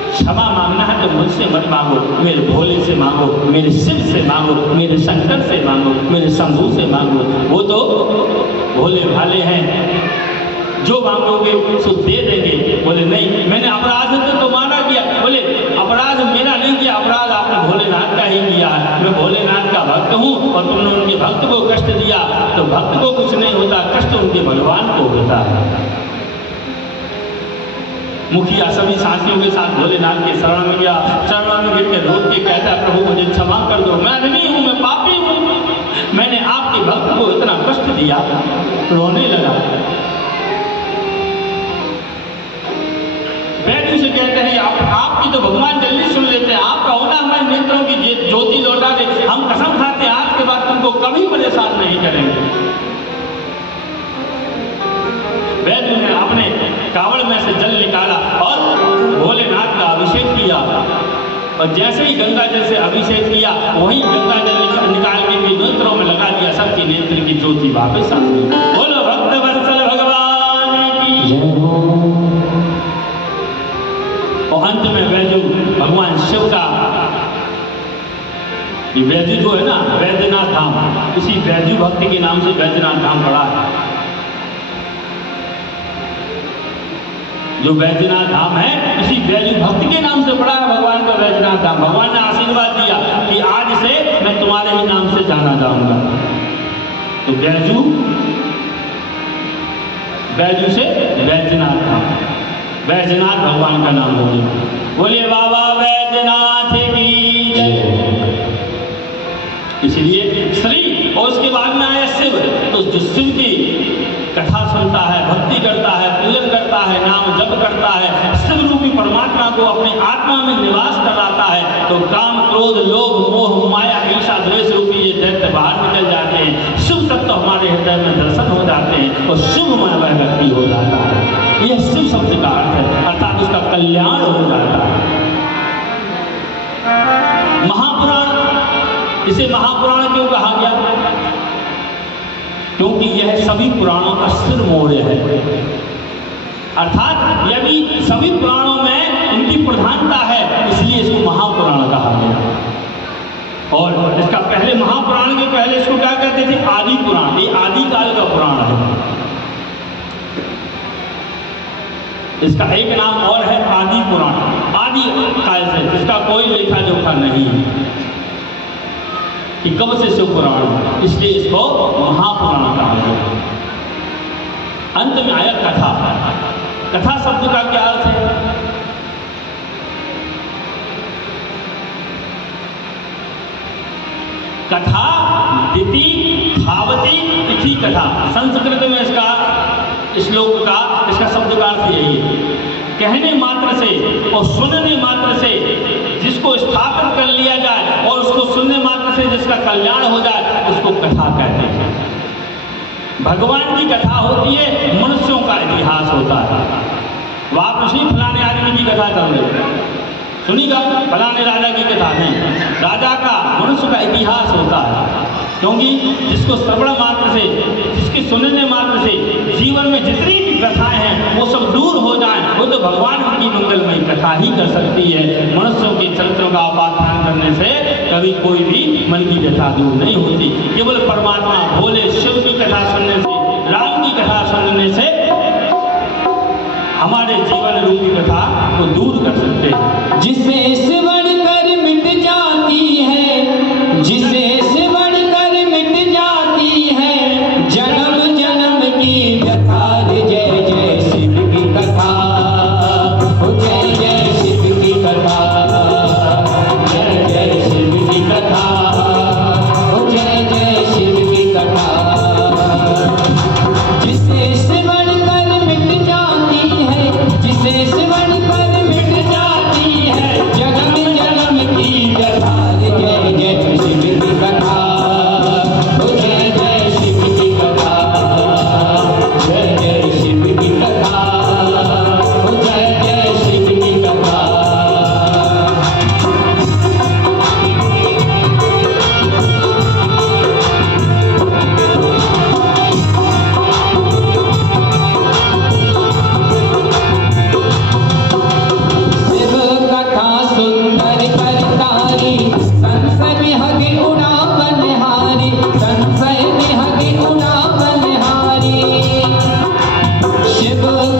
क्षमा मांगना है तो मुझसे मत मांगो, मेरे भोले से मांगो, मेरे शिव से मांगो, मेरे शंकर से मांगो, मेरे शंभू से मांगो, वो तो भोले भाले हैं, जो मांगोगे सो दे देंगे। बोले नहीं मैंने अपराध तो तुम्हारा किया। बोले अपराध मेरा नहीं किया, अपराध आपने भोलेनाथ का ही किया है, मैं भोलेनाथ का भक्त हूँ और तुमने उनके भक्त को कष्ट दिया, तो भक्त को कुछ नहीं होता, कष्ट उनके भगवान को होता है। मुखिया सभी साथियों के साथ भोलेनाथ के शरण में गया, चरणों में गिर के रो के कहता प्रभु मुझे क्षमा कर दो, मैं नहीं हूँ, मैं पापी हूँ, मैंने आपके भक्त को इतना कष्ट दिया। रोने लगा। बैजू से कहते हैं आपकी तो भगवान जल्दी सुन लेते हैं, आप कहो ना हमारे नेत्रों की ज्योति लौटा दे, हम कसम खाते हैं आज के बाद तुमको कभी परेशान नहीं करेंगे। बैजू ने अपने कावड़ में से जल निकाला और भोलेनाथ का अभिषेक किया, और जैसे ही गंगा जल से अभिषेक किया वहीं गंगा जल निकाल के भी नेत्रों में लगा दिया, सबकी नेत्र की ज्योति वापस आ गई। बोलो भक्त वत्सल भगवान की। और अंत में बैजू भगवान शिव का, ये बैजू जो है ना बैद्यनाथ धाम, इसी बैजू भक्ति के नाम से बैद्यनाथ धाम पड़ा है। जो बैद्यनाथ धाम है इसी बैजू भक्ति के नाम से पड़ा है भगवान का बैद्यनाथ धाम। भगवान ने आशीर्वाद दिया कि आज से मैं तुम्हारे ही नाम से जाना जाऊंगा। तो बैजू से बैद्यनाथ धाम, बैजनाथ भगवान का नाम हो गया। बोले बाबा बैजनाथ की जय। इसलिए श्री और उसके बाद में आया शिव, तो जो शिव की कथा सुनता है, भक्ति करता है, पूजन करता है, नाम जप करता है, शिव रूपी परमात्मा को अपनी आत्मा में निवास कराता है, तो काम क्रोध लोभ मोह माया ईर्षा द्वेष रूपी ये दैत्य बाहर निकल जाते हैं, शिव तत्व हमारे हृदय में दर्शन हो जाते हैं और शिवमय वह व्यक्ति हो जाता है। यह शिव शब्द का अर्थ है, अर्थात उसका कल्याण हो जाता है। महापुराण, इसे महापुराण क्यों कहा गया? क्योंकि यह सभी पुराणों का सिर मोड़ है, अर्थात यदि सभी पुराणों में इनकी प्रधानता है इसलिए इसको महापुराण कहा गया। और इसका पहले महापुराण के पहले इसको क्या कहते थे? आदि पुराण। ये आदिकाल का पुराण है। इसका एक नाम और है आदि पुराण, आदि काल से, जिसका कोई लेखा जोखा नहीं है कि कब से शिव पुराण, इसलिए इसको महापुराण कहा गया। अंत में आया कथा। कथा शब्द का क्या अर्थ है? कथा दिति भावती तिथि कथा, संस्कृत में इसका श्लोक का इसका शब्द का अर्थ यही है, कहने मात्र से और सुनने मात्र से जिसको स्थापित कर लिया जाए और उसको सुनने मात्र से जिसका कल्याण हो जाए उसको कथा कहते हैं। भगवान की कथा होती है, मनुष्यों का इतिहास होता है। वापसी फलाने आदमी की कथा चल रही, सुनिएगा, फलाने राजा की कथा नहीं, राजा का मनुष्य का इतिहास होता है। क्योंकि जिसको श्रवण मात्र से, जिसके सुनने मात्र से जीवन में जितनी भी कथाएं हैं वो सब दूर हो जाएं, वो तो भगवान की मंगलमयी कथा ही कर सकती है। मनुष्यों के चरित्रों का उपाख्यान करने से कभी कोई भी मन की व्यथा दूर नहीं होती। केवल परमात्मा भोले शिव की कथा सुनने से, राम की कथा सुनने से हमारे जीवन रूपी कथा को दूर कर सकते हैं। जिसे से बढ़कर मिट जाती है, जिसे से बढ़कर मिट जाती है जन्म जन्म की व्यथा। जय जय शिव की कथा, जय जय शिव की कथा, जय जय शिव की कथा, जय जय शिव की कथा। जिसे से बढ़कर मिट जाती है, जिसे से बढ़कर मिट जाती है जन्म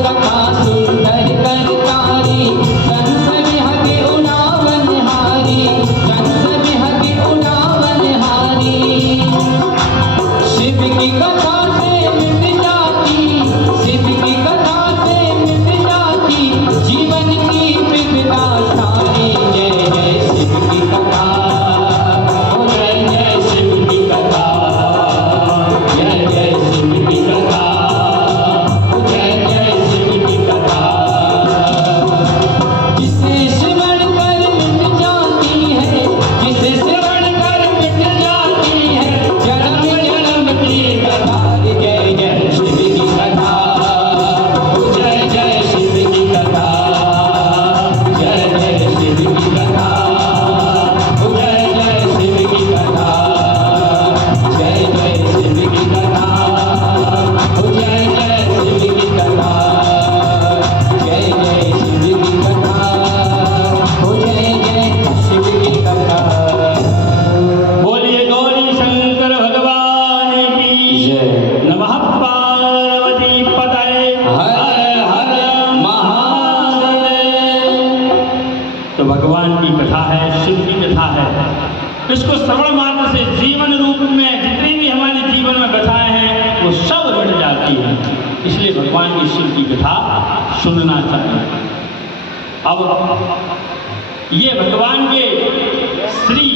कथा सुंदर करतारी जन सभी हके उड़ावन हारी जन सभी हके उड़ावन हारी शिव की कथा से मिट जाती शिव की कथा से मिट जाती जीवन की विविधता सारी जय जय शिव की कथा ओ जय जय शिव की कथा जय जय शिव की कथा ओ जय जय शिव की कथा जिसे श्रवण कर मिट जाती है जिसे श्रवण कर मिट जाती है जन्म जन्म की कथा जय जय शिव की कथा ओ जय जय शिव की कथा जय जय शिव की कथा ओ जय जय शिव की कथा जय जय शिव की कथा ओ जय जय शिव की कथा जय जय शिव की कथा ओ जय जय शिव की कथा बोलिए गौरी शंकर भगवान की जय नमः पार्वती पतये हर हर महादेव। तो भगवान की कथा है, शिव की कथा है। इसको श्रवण मात्र से जीवन रूप में जितनी भी हमारे जीवन में कथाएं हैं वो सब मिट जाती है। इसलिए भगवान की शिव की कथा सुनना चाहिए। अब ये भगवान के श्री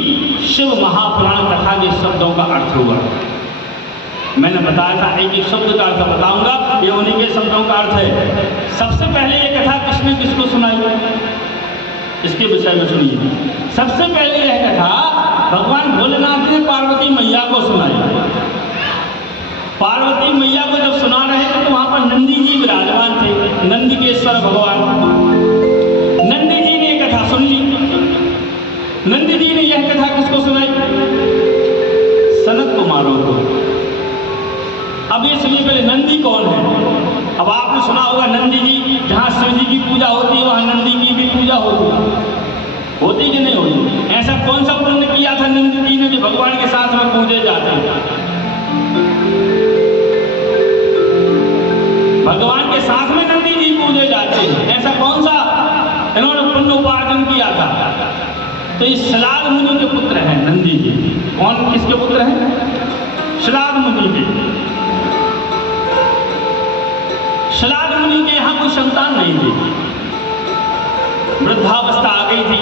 शिव महापुराण कथा के शब्दों का अर्थ हुआ। मैंने बताया था एक एक शब्द का अर्थ बताऊंगा, ये उन्हीं के शब्दों का अर्थ है। सबसे पहले ये कथा किसने किसको सुनाई, इसके विषय में सुनिए। सबसे पहले यह कथा भगवान भोलेनाथ ने पार्वती मैया को सुनाई। पार्वती मैया को जब सुना रहे थे तो वहां पर नंदी जी विराजमान थे, नंदिकेश्वर भगवान। नंदी जी ने यह कथा सुन ली। नंदी जी ने यह कथा किसको सुनाई, सनत कुमारों को। अब ये सुनिए पहले नंदी कौन है। अब आपने सुना होगा नंदी जी, जहाँ शिव जी की पूजा होती है वहाँ नंदी की भी पूजा होती कि नहीं होती। ऐसा कौन सा पुण्य किया था नंदी जी ने जो भगवान के साथ में पूजे जाते हैं। भगवान के साथ में नंदी जी पूजे जाते हैं, ऐसा कौन सा इन्होंने पुण्य उपार्जन किया था। तो ये शलाद मुनि के पुत्र हैं नंदी जी। कौन किसके पुत्र हैं, शलाद मुनि के। शलाद मुनि के यहाँ कोई संतान नहीं थी, वृद्धावस्था आ गई थी,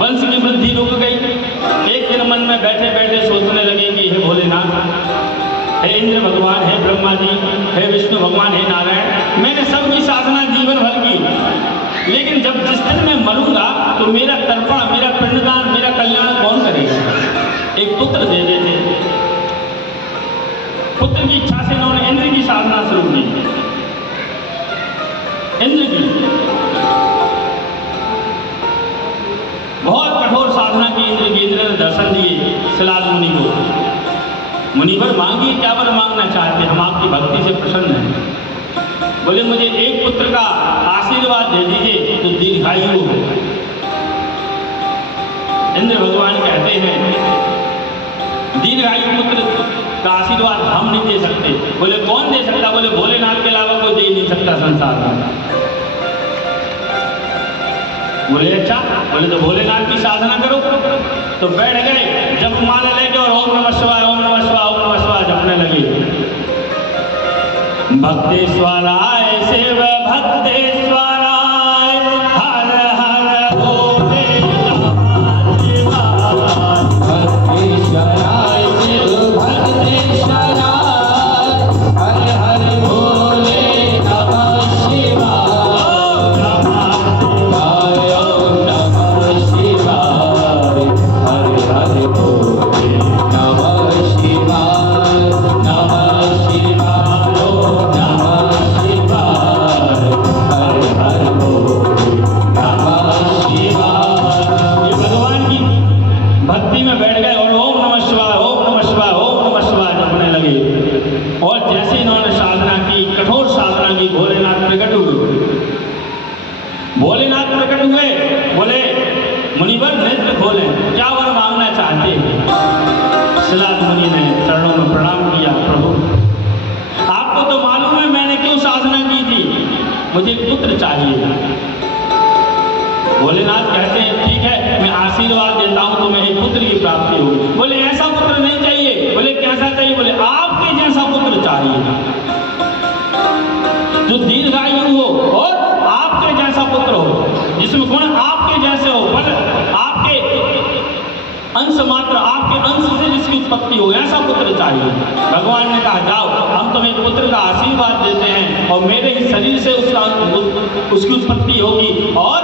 वंश की वृद्धि रुक गई। एक दिन मन में बैठे बैठे सोचने लगे कि हे भोलेनाथ, हे इंद्र भगवान, हे ब्रह्मा जी, हे विष्णु भगवान, हे नारायण, मैंने सबकी साधना जीवन भर की, लेकिन जब जिस दिन मैं मरूंगा तो मेरा तर्पण, मेरा पिंडदान, मेरा कल्याण कौन करेगा। एक पुत्र दे देते। पुत्र की इच्छा से इन्होंने इंद्र की साधना शुरू की। इंद्र की बहुत कठोर साधना की इंद्र की। इंद्र ने दर्शन दिए शलाद मुनि को। मुनिवर मांगिए, क्या वर मांगना चाहते, हम आपकी भक्ति से प्रसन्न हैं। बोले मुझे एक पुत्र का आशीर्वाद दे दीजिए तो दीर्घायु हो। इंद्र भगवान कहते हैं दीर्घायु पुत्र का आशीर्वाद हम नहीं दे सकते। बोले कौन दे सकता, बोले भोलेनाथ के अलावा कोई दे नहीं सकता संसार में। बोले अच्छा, बोले तो भोलेनाथ की साधना करो। तो बैठ गए, जब माला लेके और ओम नमः शिवाय, ओम नमः शिवाय, ओम नमः शिवाय जपने लगे। भक्तेश्वराय शिव भक्तेश्वराय, हर हर भोले नमः शिवाय। भक्तेश्वराय शिव भक्तेश्वराय, हर हर भोले नमः शिवाय। ओम नमः शिवाय, हर हर भोले नमः शिवाय। नमः शिवाय, ओम नमः शिवाय। मुझे एक पुत्र चाहिए। भोलेनाथ कहते हैं ठीक है, मैं आशीर्वाद देता हूँ तुम्हें एक पुत्र की प्राप्ति होगी। बोले ऐसा पुत्र नहीं चाहिए। बोले कैसा चाहिए? बोले आपके जैसा पुत्र चाहिए, जो दीर्घायु हो और आपके जैसा पुत्र हो, जिसमें गुण आपके जैसे हो, बल आपके अंश मात्र, आपके अंश से जिसकी उत्पत्ति हो, ऐसा पुत्र चाहिए। भगवान ने कहा जाओ, हम तुम्हें पुत्र का आशीर्वाद देते हैं और मेरे ही शरीर से उसकी उत्पत्ति होगी और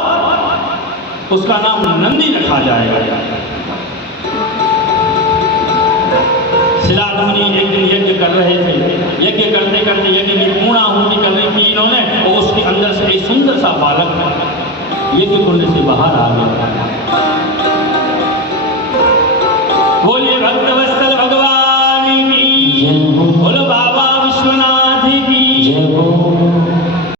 उसका नाम नंदी रखा जाएगा। सिद्धार्थ मुनि एक दिन यज्ञ कर रहे थे। यज्ञ करते करते यज्ञ की पूर्णाहुति करने की इन्होंने, और उसके अंदर से एक सुंदर सा बालक यज्ञ को